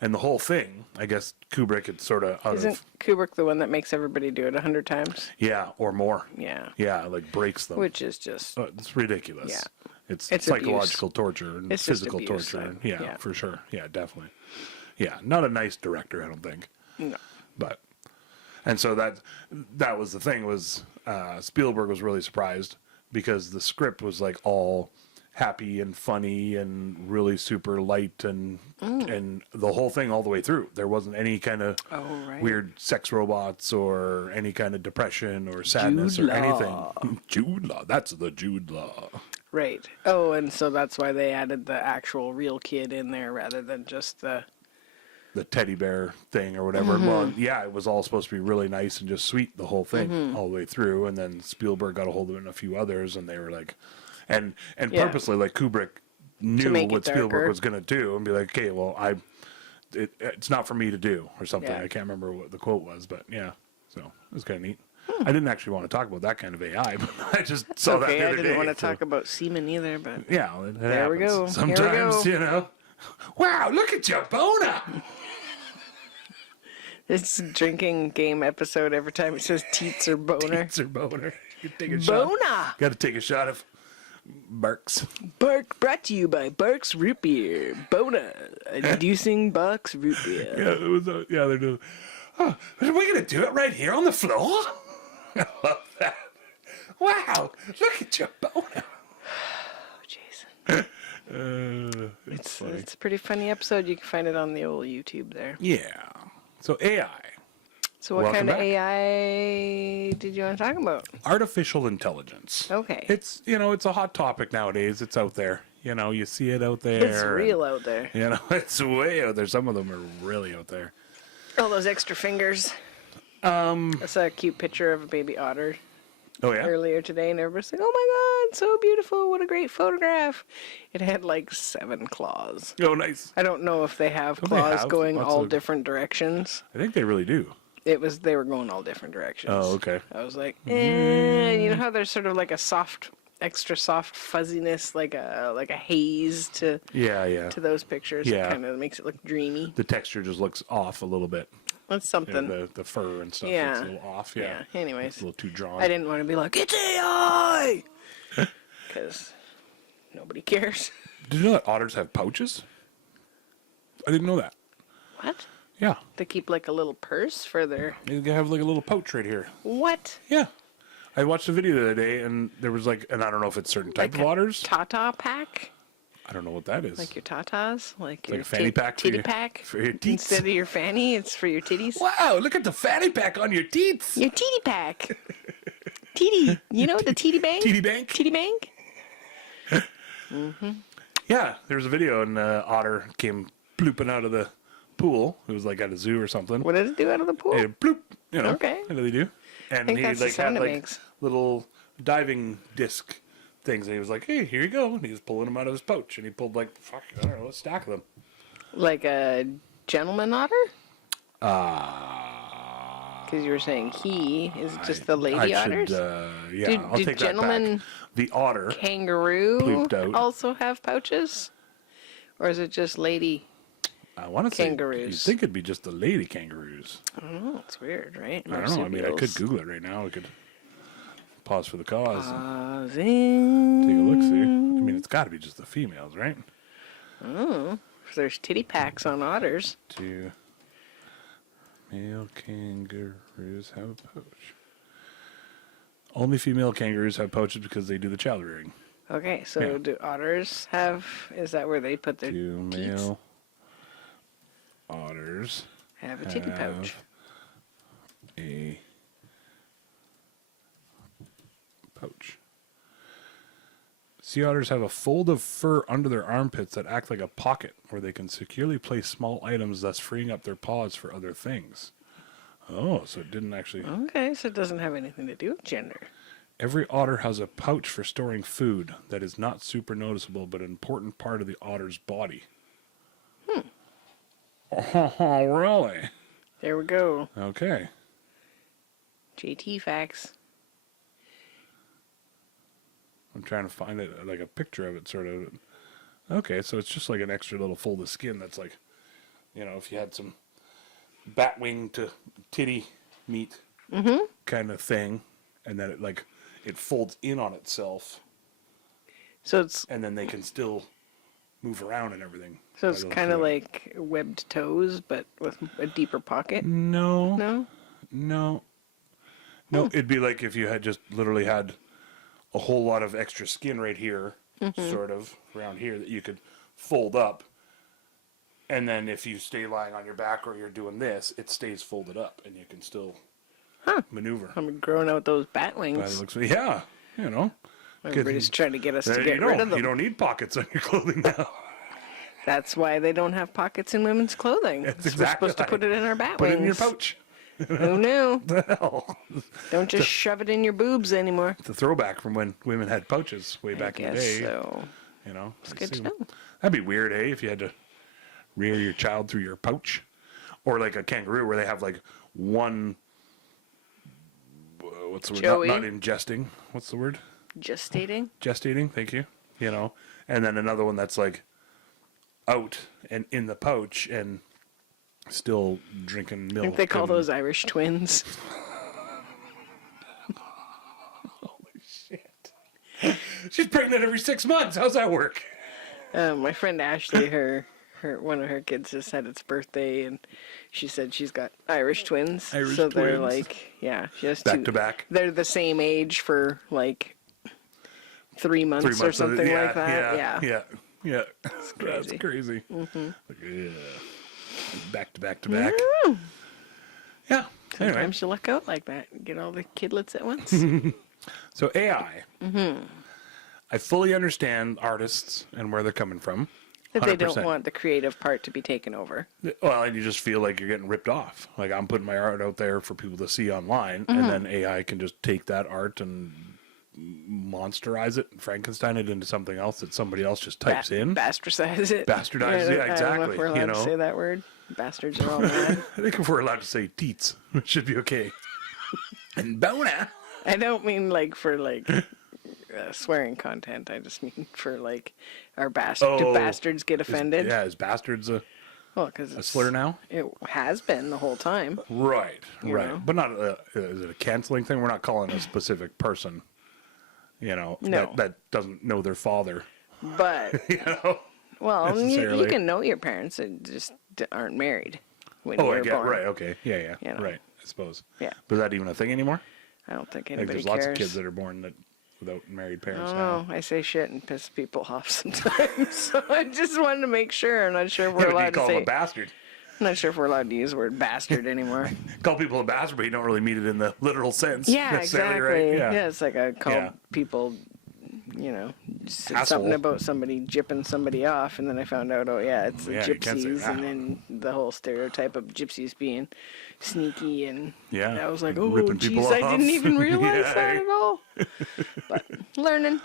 and the whole thing, I guess Kubrick had sort of Isn't Kubrick the one that makes everybody do it 100 times? yeah, or more. Yeah. Yeah, like breaks them. Which is just, It's ridiculous. Yeah. It's It's psychological torture and It's just physical abuse, torture. though. Yeah, Yeah. for sure. Yeah, definitely. Yeah, not a nice director, I don't think. no. But and so that was the thing was Spielberg was really surprised because the script was like all happy and funny and really super light and the whole thing all the way through. There wasn't any kind of Oh, right. weird sex robots or any kind of depression or sadness Jude or Law. anything. Jude Law. That's the Jude Law. Right. Oh, and so that's why they added the actual real kid in there rather than just the... The teddy bear thing or whatever. Well, yeah, it was all supposed to be really nice and just sweet the whole thing all the way through. And then Spielberg got a hold of it and a few others, and they were like, and Yeah. purposely, like Kubrick knew make it what Spielberg darker. was going to do and be like, okay, well, it's not for me to do or something. Yeah. I can't remember what the quote was, but yeah, so it was kind of neat. I didn't actually want to talk about that kind of AI, but I just saw that Okay, the I other didn't day. want to so- talk about semen either, but... Yeah, it There we happens. go. Here we Sometimes, go. you know. Wow, look at your boner. It's a drinking game episode every time it says teats or boner. Teats or boner. You take a shot. Boner! Got to take a shot of Barks. Bark brought to you by Barks Root Beer. Boner. Inducing Barks Root Beer. Yeah, it was. They're doing. Oh, are we gonna do it right here on the floor? I love that. Wow, look at your boner. Oh, Jason. It's a pretty funny episode. You can find it on the old YouTube there. Yeah. So AI. So what Welcome kind of back. AI did you want to talk about? Artificial intelligence. Okay. It's it's a hot topic nowadays. It's out there. You see it out there. It's real out there. It's way out there. Some of them are really out there. All those extra fingers. I saw a cute picture of a baby otter Oh yeah. earlier today, and everybody's like, "Oh my God, so beautiful! What a great photograph!" It had like 7 claws. Oh nice. I don't know if they have Don't they claws have going lots all of- different directions. I think they really do. They were going all different directions. Oh okay. I was like, you know how there's sort of like a extra soft fuzziness, like a haze to Yeah. those pictures. Yeah. It kind of makes it look dreamy. The texture just looks off a little bit. That's something. The fur and stuff. Yeah. It's a little off. Yeah. Yeah, anyways. It's a little too drawn. I didn't want to be like, it's AI! Because nobody cares. Did you know that otters have pouches? I didn't know that. What? Yeah. They keep like a little purse for their... They have like a little pouch right here. What? Yeah. I watched a video the other day, and there was and I don't know if it's certain type Like of a otters. Tata pack? I don't know what that is. Like your tatas? Like your like a fanny pack for titty your- pack? for your teats. Instead of your fanny, it's for your titties? Wow, look at the fanny pack on your teats. Your titty pack. Titty. You know the titty bank? Titty bank? Titty bank? Yeah, there was a video, and otter came blooping out of the pool. It was like at a zoo or something. What does it do out of the pool? And bloop, Okay. What do they do? And think he that's the like sound had it like makes. little diving disc things, and he was like, "Hey, here you go." And he was pulling them out of his pouch, and he pulled like, fuck, I don't know, let's stack of them. Like a gentleman otter? Because Because you were saying he. Is it just the lady otters? Yeah, Do- I'll do take gentlemen that back. The otter. Kangaroo Pooped out. also have pouches? Or is it just lady? I want to say kangaroos. you'd think it'd be just the lady kangaroos. I don't know. It's weird, right? I don't know. I mean, I could Marsupials. Google it right now. We could pause for the cause and Pausing. take a look. See, I mean, it's got to be just the females, right? Oh, there's titty packs on otters. Do male kangaroos have a pouch? Only female kangaroos have pouches because they do the child rearing. Okay, so Yeah. do otters have? Is that where they put their Do teats? male otters Have a titty pouch. have a pouch? Sea otters have a fold of fur under their armpits that act like a pocket where they can securely place small items, thus freeing up their paws for other things. Oh, so it didn't actually... Okay, so it doesn't have anything to do with gender. Every otter has a pouch for storing food that is not super noticeable, but an important part of the otter's body. Oh, really? There we go. Okay. JT facts. I'm trying to find it, like a picture of it, sort of. Okay, so it's just like an extra little fold of skin that's like, if you had some bat wing to titty meat kind of thing, and then it folds in on itself, So it's and then they can still move around and everything. kind of like webbed toes, but with a deeper pocket. No. No. It'd be like if you had just literally had a whole lot of extra skin right here, sort of around here, that you could fold up, and then if you stay lying on your back or you're doing this, it stays folded up, and you can still maneuver. I'm growing out those bat By wings. the looks of it. Yeah, Everybody's trying to get us to There get you rid of them. You don't need pockets on your clothing now. That's why they don't have pockets in women's clothing. That's We're exactly supposed to put right. it in our bat Put wings. it in your pouch. Who knew? The hell? Don't just shove it in your boobs anymore. It's a throwback from when women had pouches way back in the day. So It's good to know. That'd be weird, eh? If you had to rear your child through your pouch, or like a kangaroo where they have like one. What's the word? Joey. Not ingesting. What's the word? gestating. Gestating. Thank you. And then another one that's like out and in the pouch, and Still drinking milk. I think they call and- those Irish twins. She's pregnant every 6 months. How's that work? My friend Ashley, her one of her kids just had its birthday, and she said she's got Irish twins. Irish so they're twins. like, yeah, she has Back two. to back. They're the same age for like 3 months, 3 months or of something it. like that. Yeah. That's crazy. crazy. Like, yeah. Back to back to back. Yeah. Anyway, Sometimes you luck out like that and get all the kidlets at once. so AI. I fully understand artists and where they're coming from. That they don't 100%. want the creative part to be taken over. Well, and you just feel like you're getting ripped off. Like I'm putting my art out there for people to see online, and then AI can just take that art and monsterize it, Frankenstein it into something else that somebody else just types in. Bastardize it. Bastardize it, I don't know exactly, if we're allowed you to know. say that word. Bastards are all mad. I think if we're allowed to say teats, it should be okay. And bona. I don't mean like for like swearing content. I just mean for like our bastards. Do Oh. bastards get offended? Is bastards a Well, because slur now? It has been the whole time. Right, right. know? But not, is it a canceling thing? We're not calling a specific person, No. that doesn't know their father, But you know? well, you Necessarily. can know your parents that just aren't married when Oh, you I were get born. right. Okay, yeah, You know. right. I suppose. Yeah. But is that even a thing anymore? I don't think Like, anybody there's lots of cares. kids that are born that without married parents Oh, now. I say shit and piss people off sometimes. So I just wanted to make sure. I'm not sure if we're Yeah, but you allowed to call them say. a bastard. I'm not sure if we're allowed to use the word bastard anymore. Call people a bastard, but you don't really mean it in the literal sense. Yeah, necessarily, exactly. Right? Yeah. It's like I called Yeah. people, said Asshole. something about somebody jipping somebody off, and then I found out, oh yeah, it's the Yeah, you can't say gypsies, that. and then the whole stereotype of gypsies being sneaky, and Yeah, I was like, like oh ripping people jeez, I off. didn't even realize Yeah. that at all. But learning.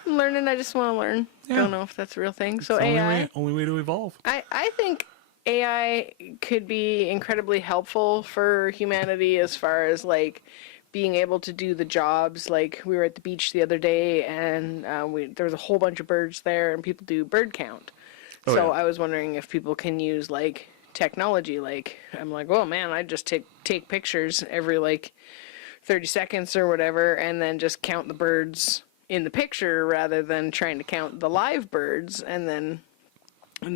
I just want to learn. Yeah. Don't know if that's a real thing. So It's the AI. only way to evolve. I think AI could be incredibly helpful for humanity as far as like being able to do the jobs. Like we were at the beach the other day, and there was a whole bunch of birds there, and people do bird count. Oh, So yeah. I was wondering if people can use like technology. Like I'm like, oh man, I just take pictures every like 30 seconds or whatever, and then just count the birds in the picture rather than trying to count the live birds. And then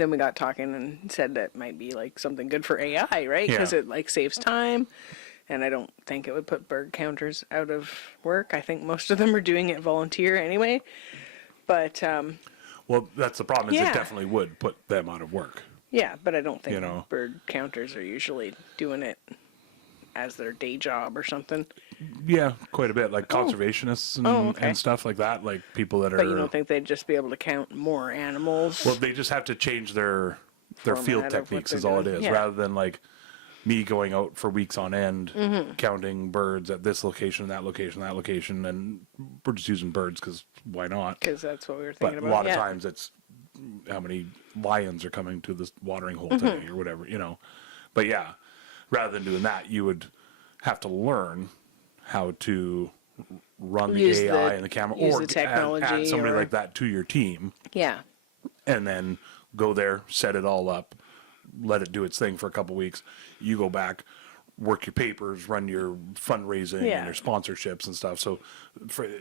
we got talking and said that might be like something good for AI, right? Because Yeah. it like saves time, and I don't think it would put bird counters out of work. I think most of them are doing it volunteer anyway. But Well, that's the problem. Is Yeah. it definitely would put them out of work. yeah, but I don't think You know. bird counters are usually doing it as their day job or something. Yeah, quite a bit. Like conservationists and, Oh, okay. and stuff like that. Like people that are. But you don't think they'd just be able to count more animals? Well, they just have to change their Format field of what techniques they're is all it doing. is, Yeah. rather than like me going out for weeks on end counting birds at this location, that location, and we're just using birds because why not? Because that's what we were But thinking a about. lot yeah. of times it's how many lions are coming to this watering hole Mm-hmm. today or whatever, you know. But yeah, rather than doing that, you would have to learn how to run the Use AI the- and the camera, use or the add technology somebody or- like that to your team, Yeah. and then go there, set it all up, let it do its thing for a couple weeks. You go back, work your papers, run your fundraising Yeah. and your sponsorships and stuff. So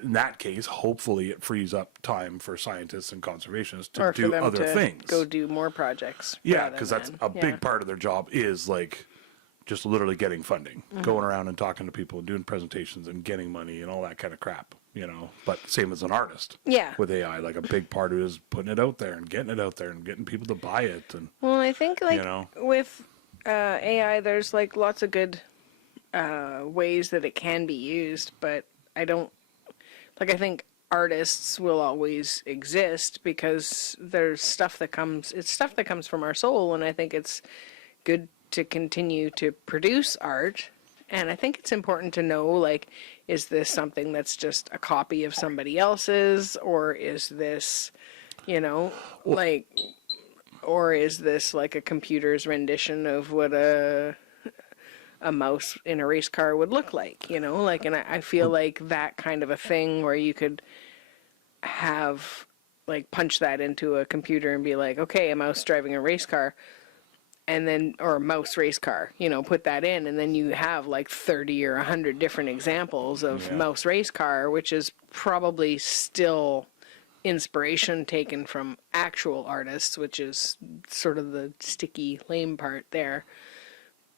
in that case, hopefully it frees up time for scientists and conservationists to Or for do them other to things. go do more projects. Yeah, rather because that's than- a yeah. big part of their job is like just literally getting funding, Mm-hmm. going around and talking to people and doing presentations and getting money and all that kind of crap, you know. But same as an artist. Yeah. With AI, like a big part of it is putting it out there and getting it out there and getting people to buy it. And Well, I think like know? with AI, there's like lots of good ways that it can be used, but I don't like. I think artists will always exist because there's stuff that comes. It's stuff that comes from our soul, and I think it's good to continue to produce art. And I think it's important to know, like, is this something that's just a copy of somebody else's, or is this, like, or is this like a computer's rendition of what a mouse in a race car would look like, like, and I feel like that kind of a thing where you could have like punch that into a computer and be like, okay, a mouse driving a race car. and then, or a mouse race car, you know, put that in, and then you have like 30 or 100 different examples of mouse race car, which is probably still inspiration taken from actual artists, which is sort of the sticky, lame part there.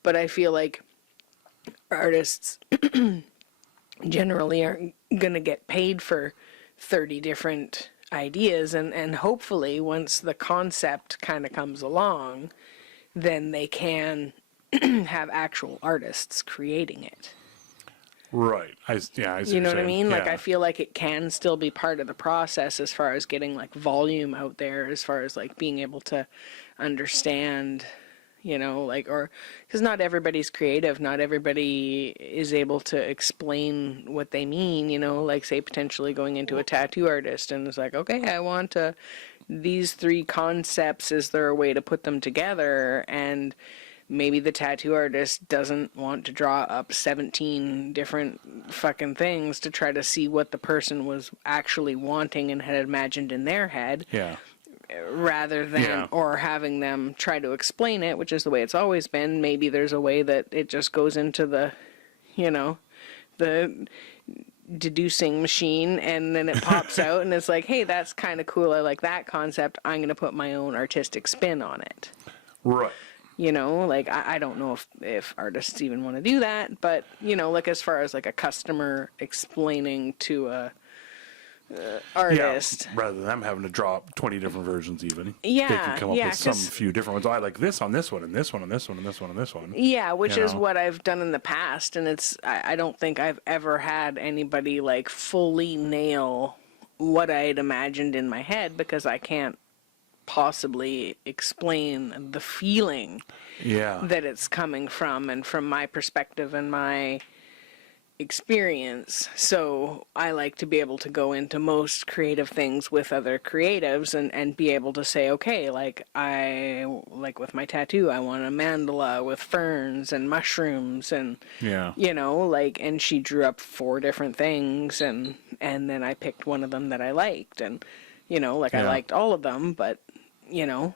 But I feel like artists generally aren't going to get paid for 30 different ideas, and hopefully once the concept kind of comes along, then they can have actual artists creating it. Right. I see You know what I saying. mean? Like, Yeah. I feel like it can still be part of the process as far as getting, like, volume out there, as far as, like, being able to understand, you know, like, or, because not everybody's creative, not everybody is able to explain what they mean, you know, like, say, potentially going into a tattoo artist, and it's like, okay, I want these 3 concepts, is there a way to put them together? And maybe the tattoo artist doesn't want to draw up 17 different fucking things to try to see what the person was actually wanting and had imagined in their head. Yeah. Rather than, or having them try to explain it, which is the way it's always been. Maybe there's a way that it just goes into the, you know, the deducing machine, and then it pops out and it's like, hey, that's kind of cool. I like that concept. I'm going to put my own artistic spin on it. Right. You know, like, I don't know if artists even want to do that, but, you know, like, as far as, like, a customer explaining to a artist. Yeah, rather than them having to draw up 20 different versions even. Yeah, They can come up yeah, with some few different ones. I like this on this one, and this one, and this one, and this one, and this one. Yeah, which is know? what I've done in the past, and I don't think I've ever had anybody, like, fully nail what I'd imagined in my head, because I can't possibly explain the feeling that it's coming from, and from my perspective and my experience. So I like to be able to go into most creative things with other creatives and be able to say, okay, like, with my tattoo, I want a mandala with ferns and mushrooms, and you know, like, and she drew up 4 different things, and then I picked one of them that I liked, and, you know, like, I liked all of them, but, you know,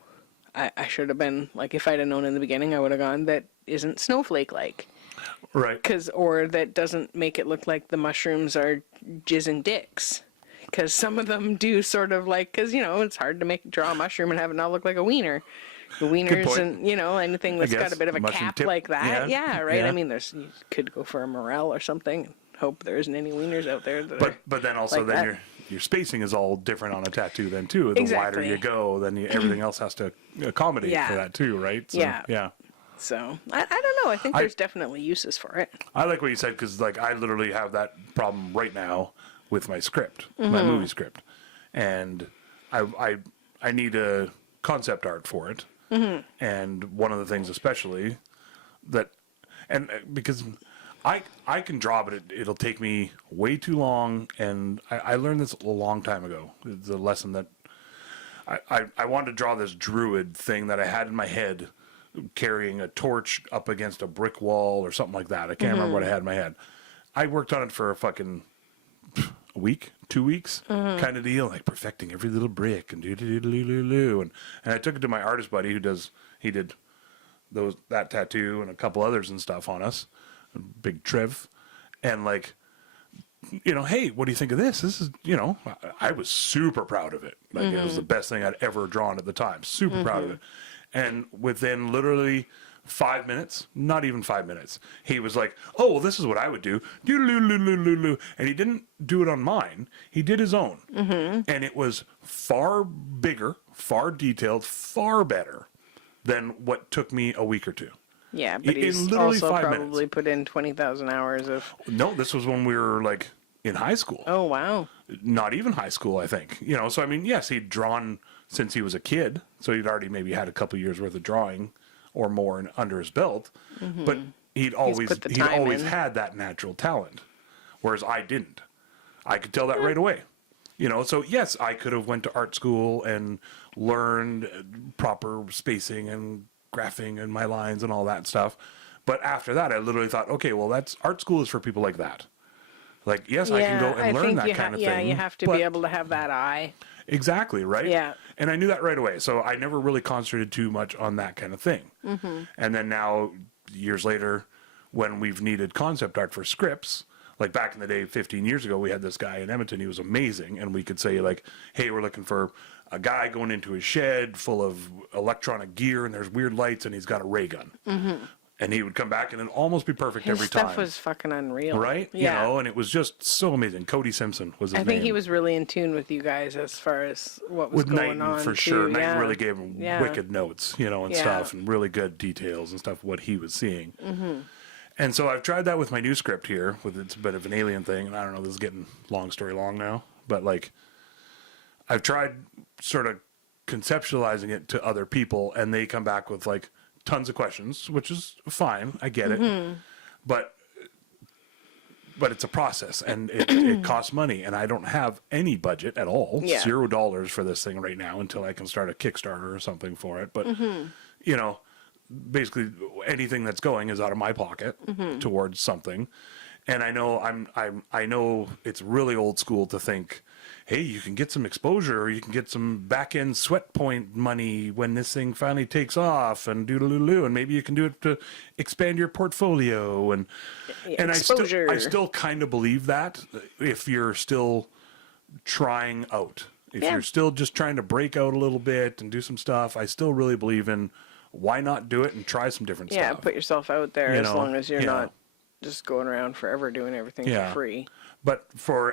I should have been, like, if I'd have known in the beginning, I would have gone, that isn't snowflake-like. Right. Or that doesn't make it look like the mushrooms are jizzing dicks. Because some of them do sort of like, because, you know, it's hard to draw a mushroom and have it not look like a wiener. The wieners and, you know, anything that's got a bit of a cap tip. like that. Yeah, right? Yeah. I mean, you could go for a morel or something. Hope there isn't any wieners out there. But then also, like then that. your spacing is all different on a tattoo then too. The wider you go, then everything else has to accommodate for that too, right? So, yeah. So, I don't know. I think there's definitely uses for it. I like what you said, because, like, I literally have that problem right now with my script, my movie script. And I need a concept art for it. And one of the things especially that, and because I can draw, but it'll take me way too long. And I learned this a long time ago. It's a lesson that I wanted to draw this druid thing that I had in my head, carrying a torch up against a brick wall or something like that. I can't remember what I had in my head. I worked on it for a fucking week, 2 weeks kind of deal, like perfecting every little brick and and I took it to my artist buddy he did that tattoo and a couple others and stuff on us, Big Trev, and, like, you know, hey, what do you think of this? This is, you know, I was super proud of it. Like, it was the best thing I'd ever drawn at the time. Super proud of it. And within literally 5 minutes, not even 5 minutes, he was like, oh, well, this is what I would do. And he didn't do it on mine. He did his own. And it was far bigger, far detailed, far better than what took me a week or two. Yeah, but he's also probably put in 20,000 hours of... No, this was when we were, like, in high school. Oh, wow. Not even high school, I think. You know, so, I mean, yes, he'd drawn since he was a kid, so he'd already maybe had a couple years worth of drawing or more under his belt, but he'd always had that natural talent, whereas I didn't. I could tell that right away. You know, so yes, I could have went to art school and learned proper spacing and graphing and my lines and all that stuff, but after that, I literally thought, okay, well, art school is for people like that. Like, yes, I can go and learn that kind of thing. Yeah, you have to be able to have that eye. Exactly, right? Yeah. And I knew that right away. So I never really concentrated too much on that kind of thing. Mm-hmm. And then now, years later, when we've needed concept art for scripts, like back in the day, 15 years ago, we had this guy in Edmonton. He was amazing. And we could say, like, hey, we're looking for a guy going into his shed full of electronic gear, and there's weird lights, and he's got a ray gun. Mm-hmm. And he would come back, and it'd almost be perfect every time. His stuff was fucking unreal. Right? Yeah. You know, and it was just so amazing. Cody Simpson was his name. I think he was really in tune with you guys as far as what was with going Knighton, on. for too. sure. Yeah. Knighton really gave him wicked notes, you know, and Yeah. stuff, and really good details and stuff, what he was seeing. Mm-hmm. And so I've tried that with my new script here, with it's a bit of an alien thing, and I don't know, this is getting long story long now, but like, I've tried sort of conceptualizing it to other people, and they come back with like tons of questions, which is fine. I get it. But it's a process, and it costs money, and I don't have any budget at all. Yeah. $0 for this thing right now until I can start a Kickstarter or something for it. But, you know, basically anything that's going is out of my pocket towards something. And I know I know it's really old school to think, hey, you can get some exposure, or you can get some back end sweat point money when this thing finally takes off, and doodle-doo, and maybe you can do it to expand your portfolio, and Exposure. I still kind of believe that if you're still trying out, if you're still just trying to break out a little bit and do some stuff, I still really believe in why not do it and try some different Yeah, stuff. put yourself out there You as know, long as you're yeah. not just going around forever doing everything for free. But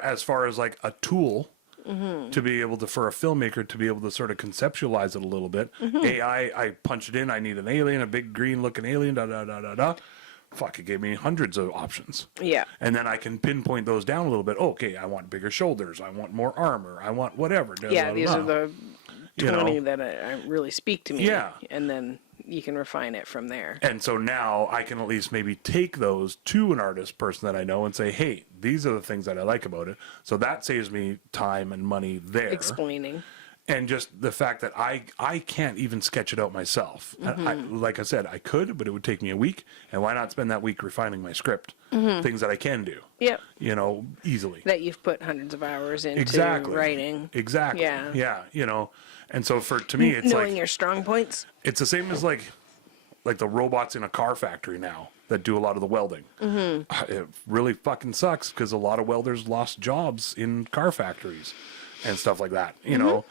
as far as like a tool to be able to, for a filmmaker to be able to sort of conceptualize it a little bit, AI, I punch it in, I need an alien, a big green looking alien, Fuck, it gave me hundreds of options. Yeah. And then I can pinpoint those down a little bit. Okay, I want bigger shoulders, I want more armor, I want whatever. Yeah, these are the 20 You know? that really speak to me. Yeah. And then you can refine it from there. And so now I can at least maybe take those to an artist person that I know and say, hey, these are the things that I like about it. So that saves me time and money there. Explaining. And just the fact that I can't even sketch it out myself. Like I said, I could, but it would take me a week. And why not spend that week refining my script? Things that I can do. Yep. You know, easily. That you've put hundreds of hours into writing. Exactly. Yeah. Yeah. You know, and so to me, it's knowing like your strong points. it's the same as like the robots in a car factory now that do a lot of the welding. It really fucking sucks because a lot of welders lost jobs in car factories and stuff like that. You know.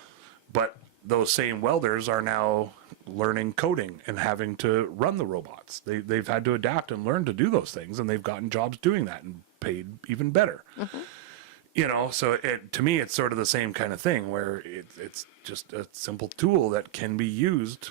But those same welders are now learning coding and having to run the robots. They've had to adapt and learn to do those things, and they've gotten jobs doing that and paid even better. You know, so to me, it's sort of the same kind of thing where it's just a simple tool that can be used,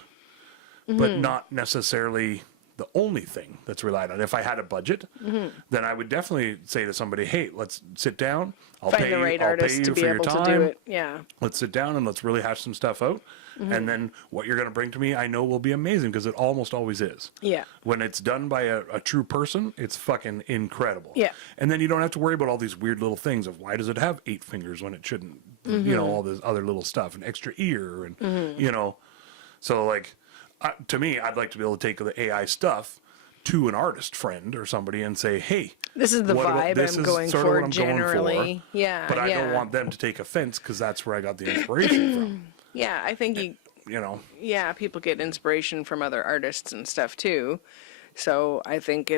but not necessarily the only thing that's relied on. If I had a budget, then I would definitely say to somebody, hey, let's sit down. I'll Find pay the right you, I'll artist pay you to be for your able time. to do it. Yeah. Let's sit down and let's really hash some stuff out. And then what you're going to bring to me, I know will be amazing because it almost always is. Yeah. When it's done by a true person, it's fucking incredible. Yeah. And then you don't have to worry about all these weird little things of why does it have 8 fingers when it shouldn't, you know, all this other little stuff, an extra ear and, you know. So like, to me, I'd like to be able to take the AI stuff to an artist friend or somebody and say, hey, this is the vibe this I'm is going sort of for what I'm generally. going for. Yeah. But I don't want them to take offense because that's where I got the inspiration from. Yeah, I think You know. yeah, people get inspiration from other artists and stuff too. So I think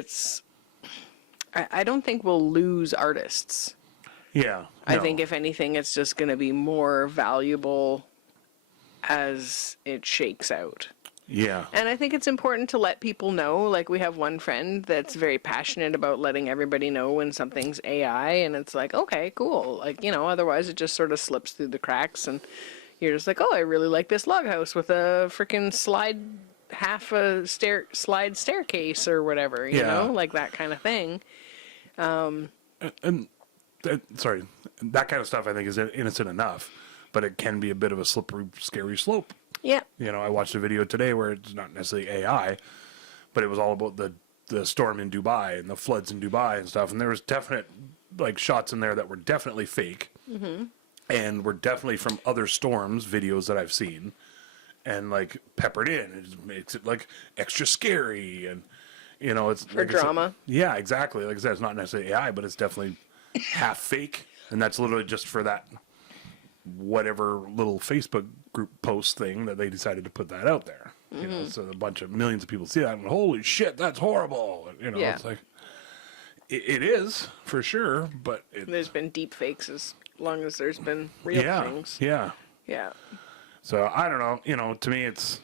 I don't think we'll lose artists. Yeah. I no. think if anything, it's just going to be more valuable as it shakes out. Yeah. And I think it's important to let people know. Like, we have one friend that's very passionate about letting everybody know when something's AI, and it's like, okay, cool. Like, you know, otherwise it just sort of slips through the cracks, and you're just like, oh, I really like this log house with a freaking slide staircase or whatever, you know, like that kind of thing. Sorry, that kind of stuff I think is innocent enough, but it can be a bit of a slippery, scary slope. Yeah. You know, I watched a video today where it's not necessarily AI, but it was all about the storm in Dubai and the floods in Dubai and stuff. And there was definite like shots in there that were definitely fake, and were definitely from other storms videos that I've seen, and like peppered in. It just makes it like extra scary, and you know, it's For like I said- drama. yeah, exactly. Like I said, it's not necessarily AI, but it's definitely half fake, and that's literally just for that whatever little Facebook group post thing that they decided to put that out there. You know, so a bunch of millions of people see that and holy shit, that's horrible. You know, it's like it is for sure, but there's been deep fakes as long as there's been real things. Yeah. Yeah. So I don't know. You know, to me, it's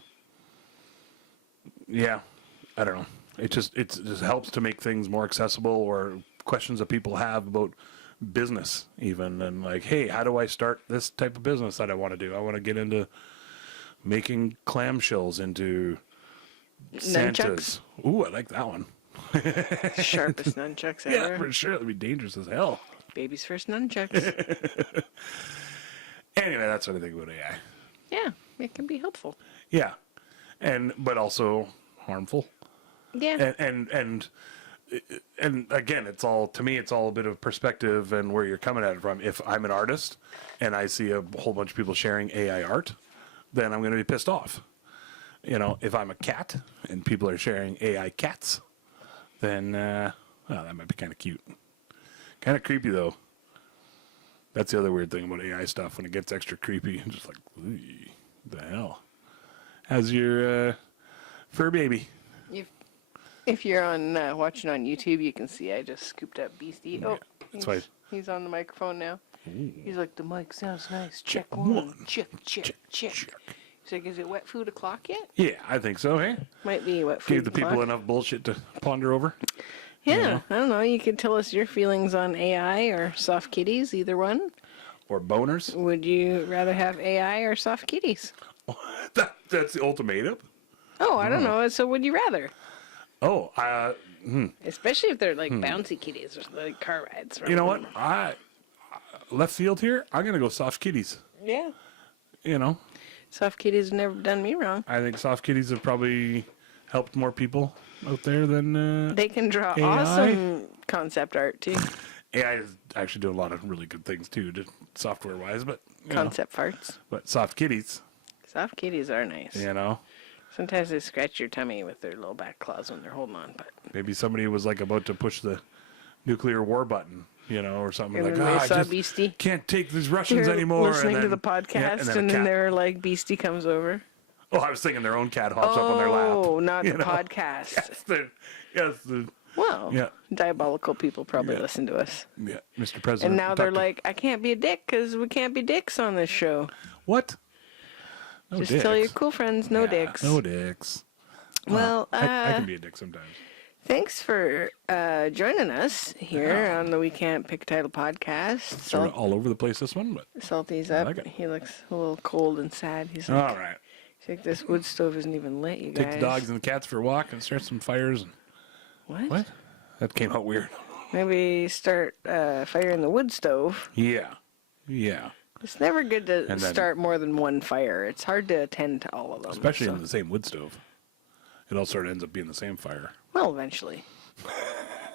I don't know. It just helps to make things more accessible, or questions that people have about business, even, and like, hey, how do I start this type of business that I want to do? I want to get into making clamshells into Santas. Ooh, I like that one. Sharpest nunchucks ever. Yeah, for sure. That'd be dangerous as hell. Baby's first nunchucks. Anyway, that's what I think about AI. Yeah, it can be helpful. Yeah, but also harmful. Yeah. And again, it's all, to me, it's all a bit of perspective and where you're coming at it from. If I'm an artist and I see a whole bunch of people sharing AI art, then I'm going to be pissed off. You know, if I'm a cat and people are sharing AI cats, then that might be kind of cute. Kind of creepy though. That's the other weird thing about AI stuff. When it gets extra creepy, I'm just like, what the hell? How's your fur baby? If you're on watching on YouTube, you can see I just scooped up Beastie. Oh, he's on the microphone now. Ooh. He's like, the mic sounds nice. Check one. Check. He's like, is it wet food o'clock yet? Yeah, I think so, hey? Might be wet food Gave the people enough bullshit to ponder over. Yeah, you know? I don't know. You could tell us your feelings on AI or soft kitties, either one. Or boners. Would you rather have AI or soft kitties? That's the ultimatum. Oh, I don't know. So would you rather? Oh, Especially if they're like bouncy kitties or like car rides. You know what? Left field here, I'm going to go soft kitties. Yeah. You know? Soft kitties have never done me wrong. I think soft kitties have probably helped more people out there than they can draw AI. Awesome concept art too. AI is actually doing a lot of really good things too, software wise, but concept farts. But soft kitties. Soft kitties are nice. You know. Sometimes they scratch your tummy with their little back claws when they're holding on, but maybe somebody was like about to push the nuclear war button, you know, or something like that. I just Beastie. Can't take these Russians anymore. Listening to the podcast, and then they're like, Beastie comes over. Oh, I was thinking their own cat hops up on their lap. Oh, not the podcast. Yes, well, diabolical people probably listen to us. Yeah, Mr. President. And now they're like, I can't be a dick because we can't be dicks on this show. What? No Just dicks. Tell your cool friends, no dicks. No dicks. Well, I can be a dick sometimes. Thanks for joining us here on the We Can't Pick a Title podcast. Sort of all over the place, this one, but Salty's up. Like he looks a little cold and sad. He's like, all right. He's like, this wood stove isn't even lit, you guys. Take the dogs and the cats for a walk and start some fires. What? That came out weird. Maybe start firing the wood stove. Yeah. It's never good to start more than one fire. It's hard to attend to all of them. Especially in the same wood stove. It all sort of ends up being the same fire. Well, eventually.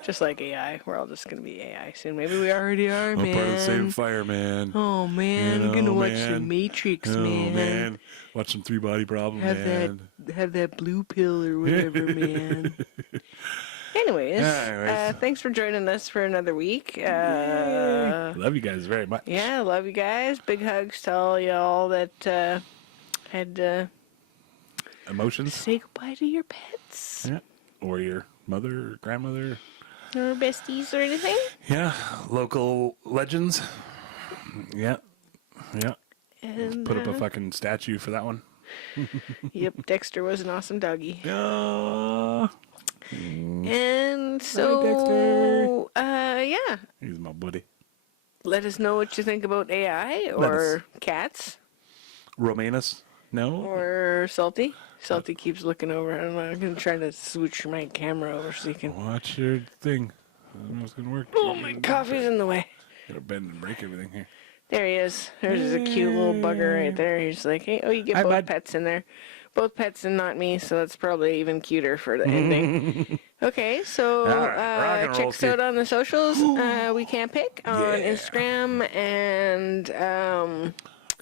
Just like AI. We're all just going to be AI soon. Maybe we already are, man. We're part of the same fire, man. Oh, man. I'm going to watch The Matrix, man. Watch some Three-Body Problem, man. Have that blue pill or whatever, man. Anyways, thanks for joining us for another week. Love you guys very much. Yeah, love you guys. Big hugs to all y'all that had emotions. Say goodbye to your pets. Yeah, or your mother or grandmother. Or besties or anything. Yeah, local legends. Yeah. And, put up a fucking statue for that one. Yep, Dexter was an awesome doggy. And so, yeah. He's my buddy. Let us know what you think about AI or cats. Romanus, no? Or Salty. Salty keeps looking over. I don't know. I'm going to try to switch my camera over so you can... Watch your thing. I don't know if it's going to work. Oh, my coffee's in the way. Gotta bend and break everything here. There he is. There's a cute little bugger right there. He's like, hey, you get both pets in there. Both pets and not me, so that's probably even cuter for the ending. Okay, so check us out on the socials. We Can't Pick on Instagram and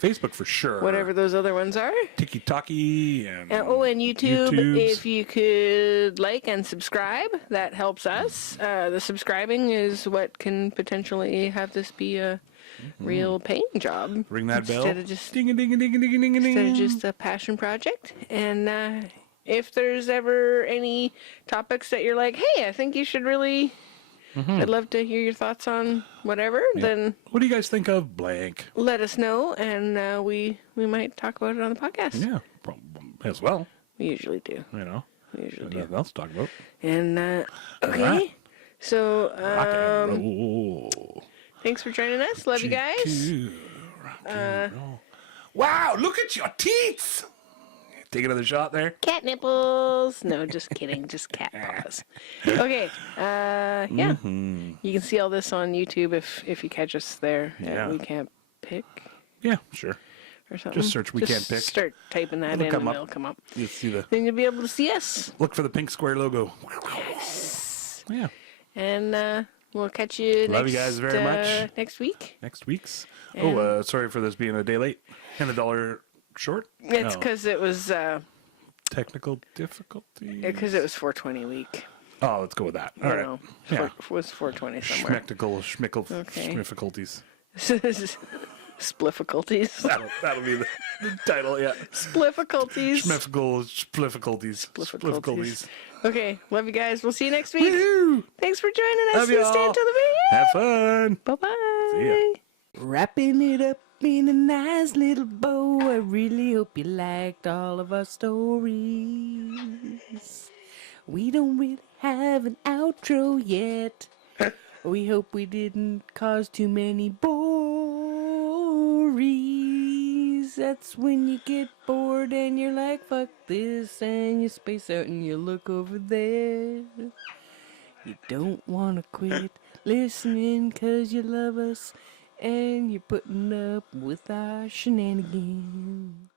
Facebook for sure. whatever those other ones are. Tiki-Taki and And YouTube, YouTubes. if you could like and subscribe, that helps us. The subscribing is what can potentially have this be a real paying job. Ring that bell. Instead of just Ding a ding a ding a ding a ding a ding. instead of just a passion project. And if there's ever any topics that you're like, hey, I think you should really, I'd love to hear your thoughts on whatever, then What do you guys think of blank? let us know, and we might talk about it on the podcast. Yeah, as well. We usually do. You know, We usually do. nothing else to talk about. And okay, Alright. so Rock and roll. thanks for joining us. Love you guys. GQ, rock and roll. Wow, look at your teeth. Take another shot there. Cat nipples. No, just kidding. Just cat paws. Okay. Yeah. You can see all this on YouTube if you catch us there. Yeah. We Can't Pick Yeah, sure. or something. Just search We Can't Pick. Start typing that It'll in come and up. it'll come up. You see the Then you'll be able to see us. look for the pink square logo. Yeah. And we'll catch you Love next, you guys very much. Next week. Next week's. And- Sorry for this being a day late and $1 short. It's No. because it was Technical difficulties. 420 week. Oh, let's go with that. All I right. know. Yeah. Was 420 somewhere. Okay. Schmechnical, Splifficulties. That'll be the title, yeah. Splifficulties. Splifficulties. Okay, love you guys. We'll see you next week. Woo! Thanks for joining us. Love And stay y'all. until the very Have fun. end. Bye-bye. See ya. Wrapping it up in a nice little bow. I really hope you liked all of our stories. We don't really have an outro yet. We hope we didn't cause too many bories. That's when you get bored and you're like, fuck this, and you space out and you look over there. You don't want to quit listening 'cause you love us and you're putting up with our shenanigans.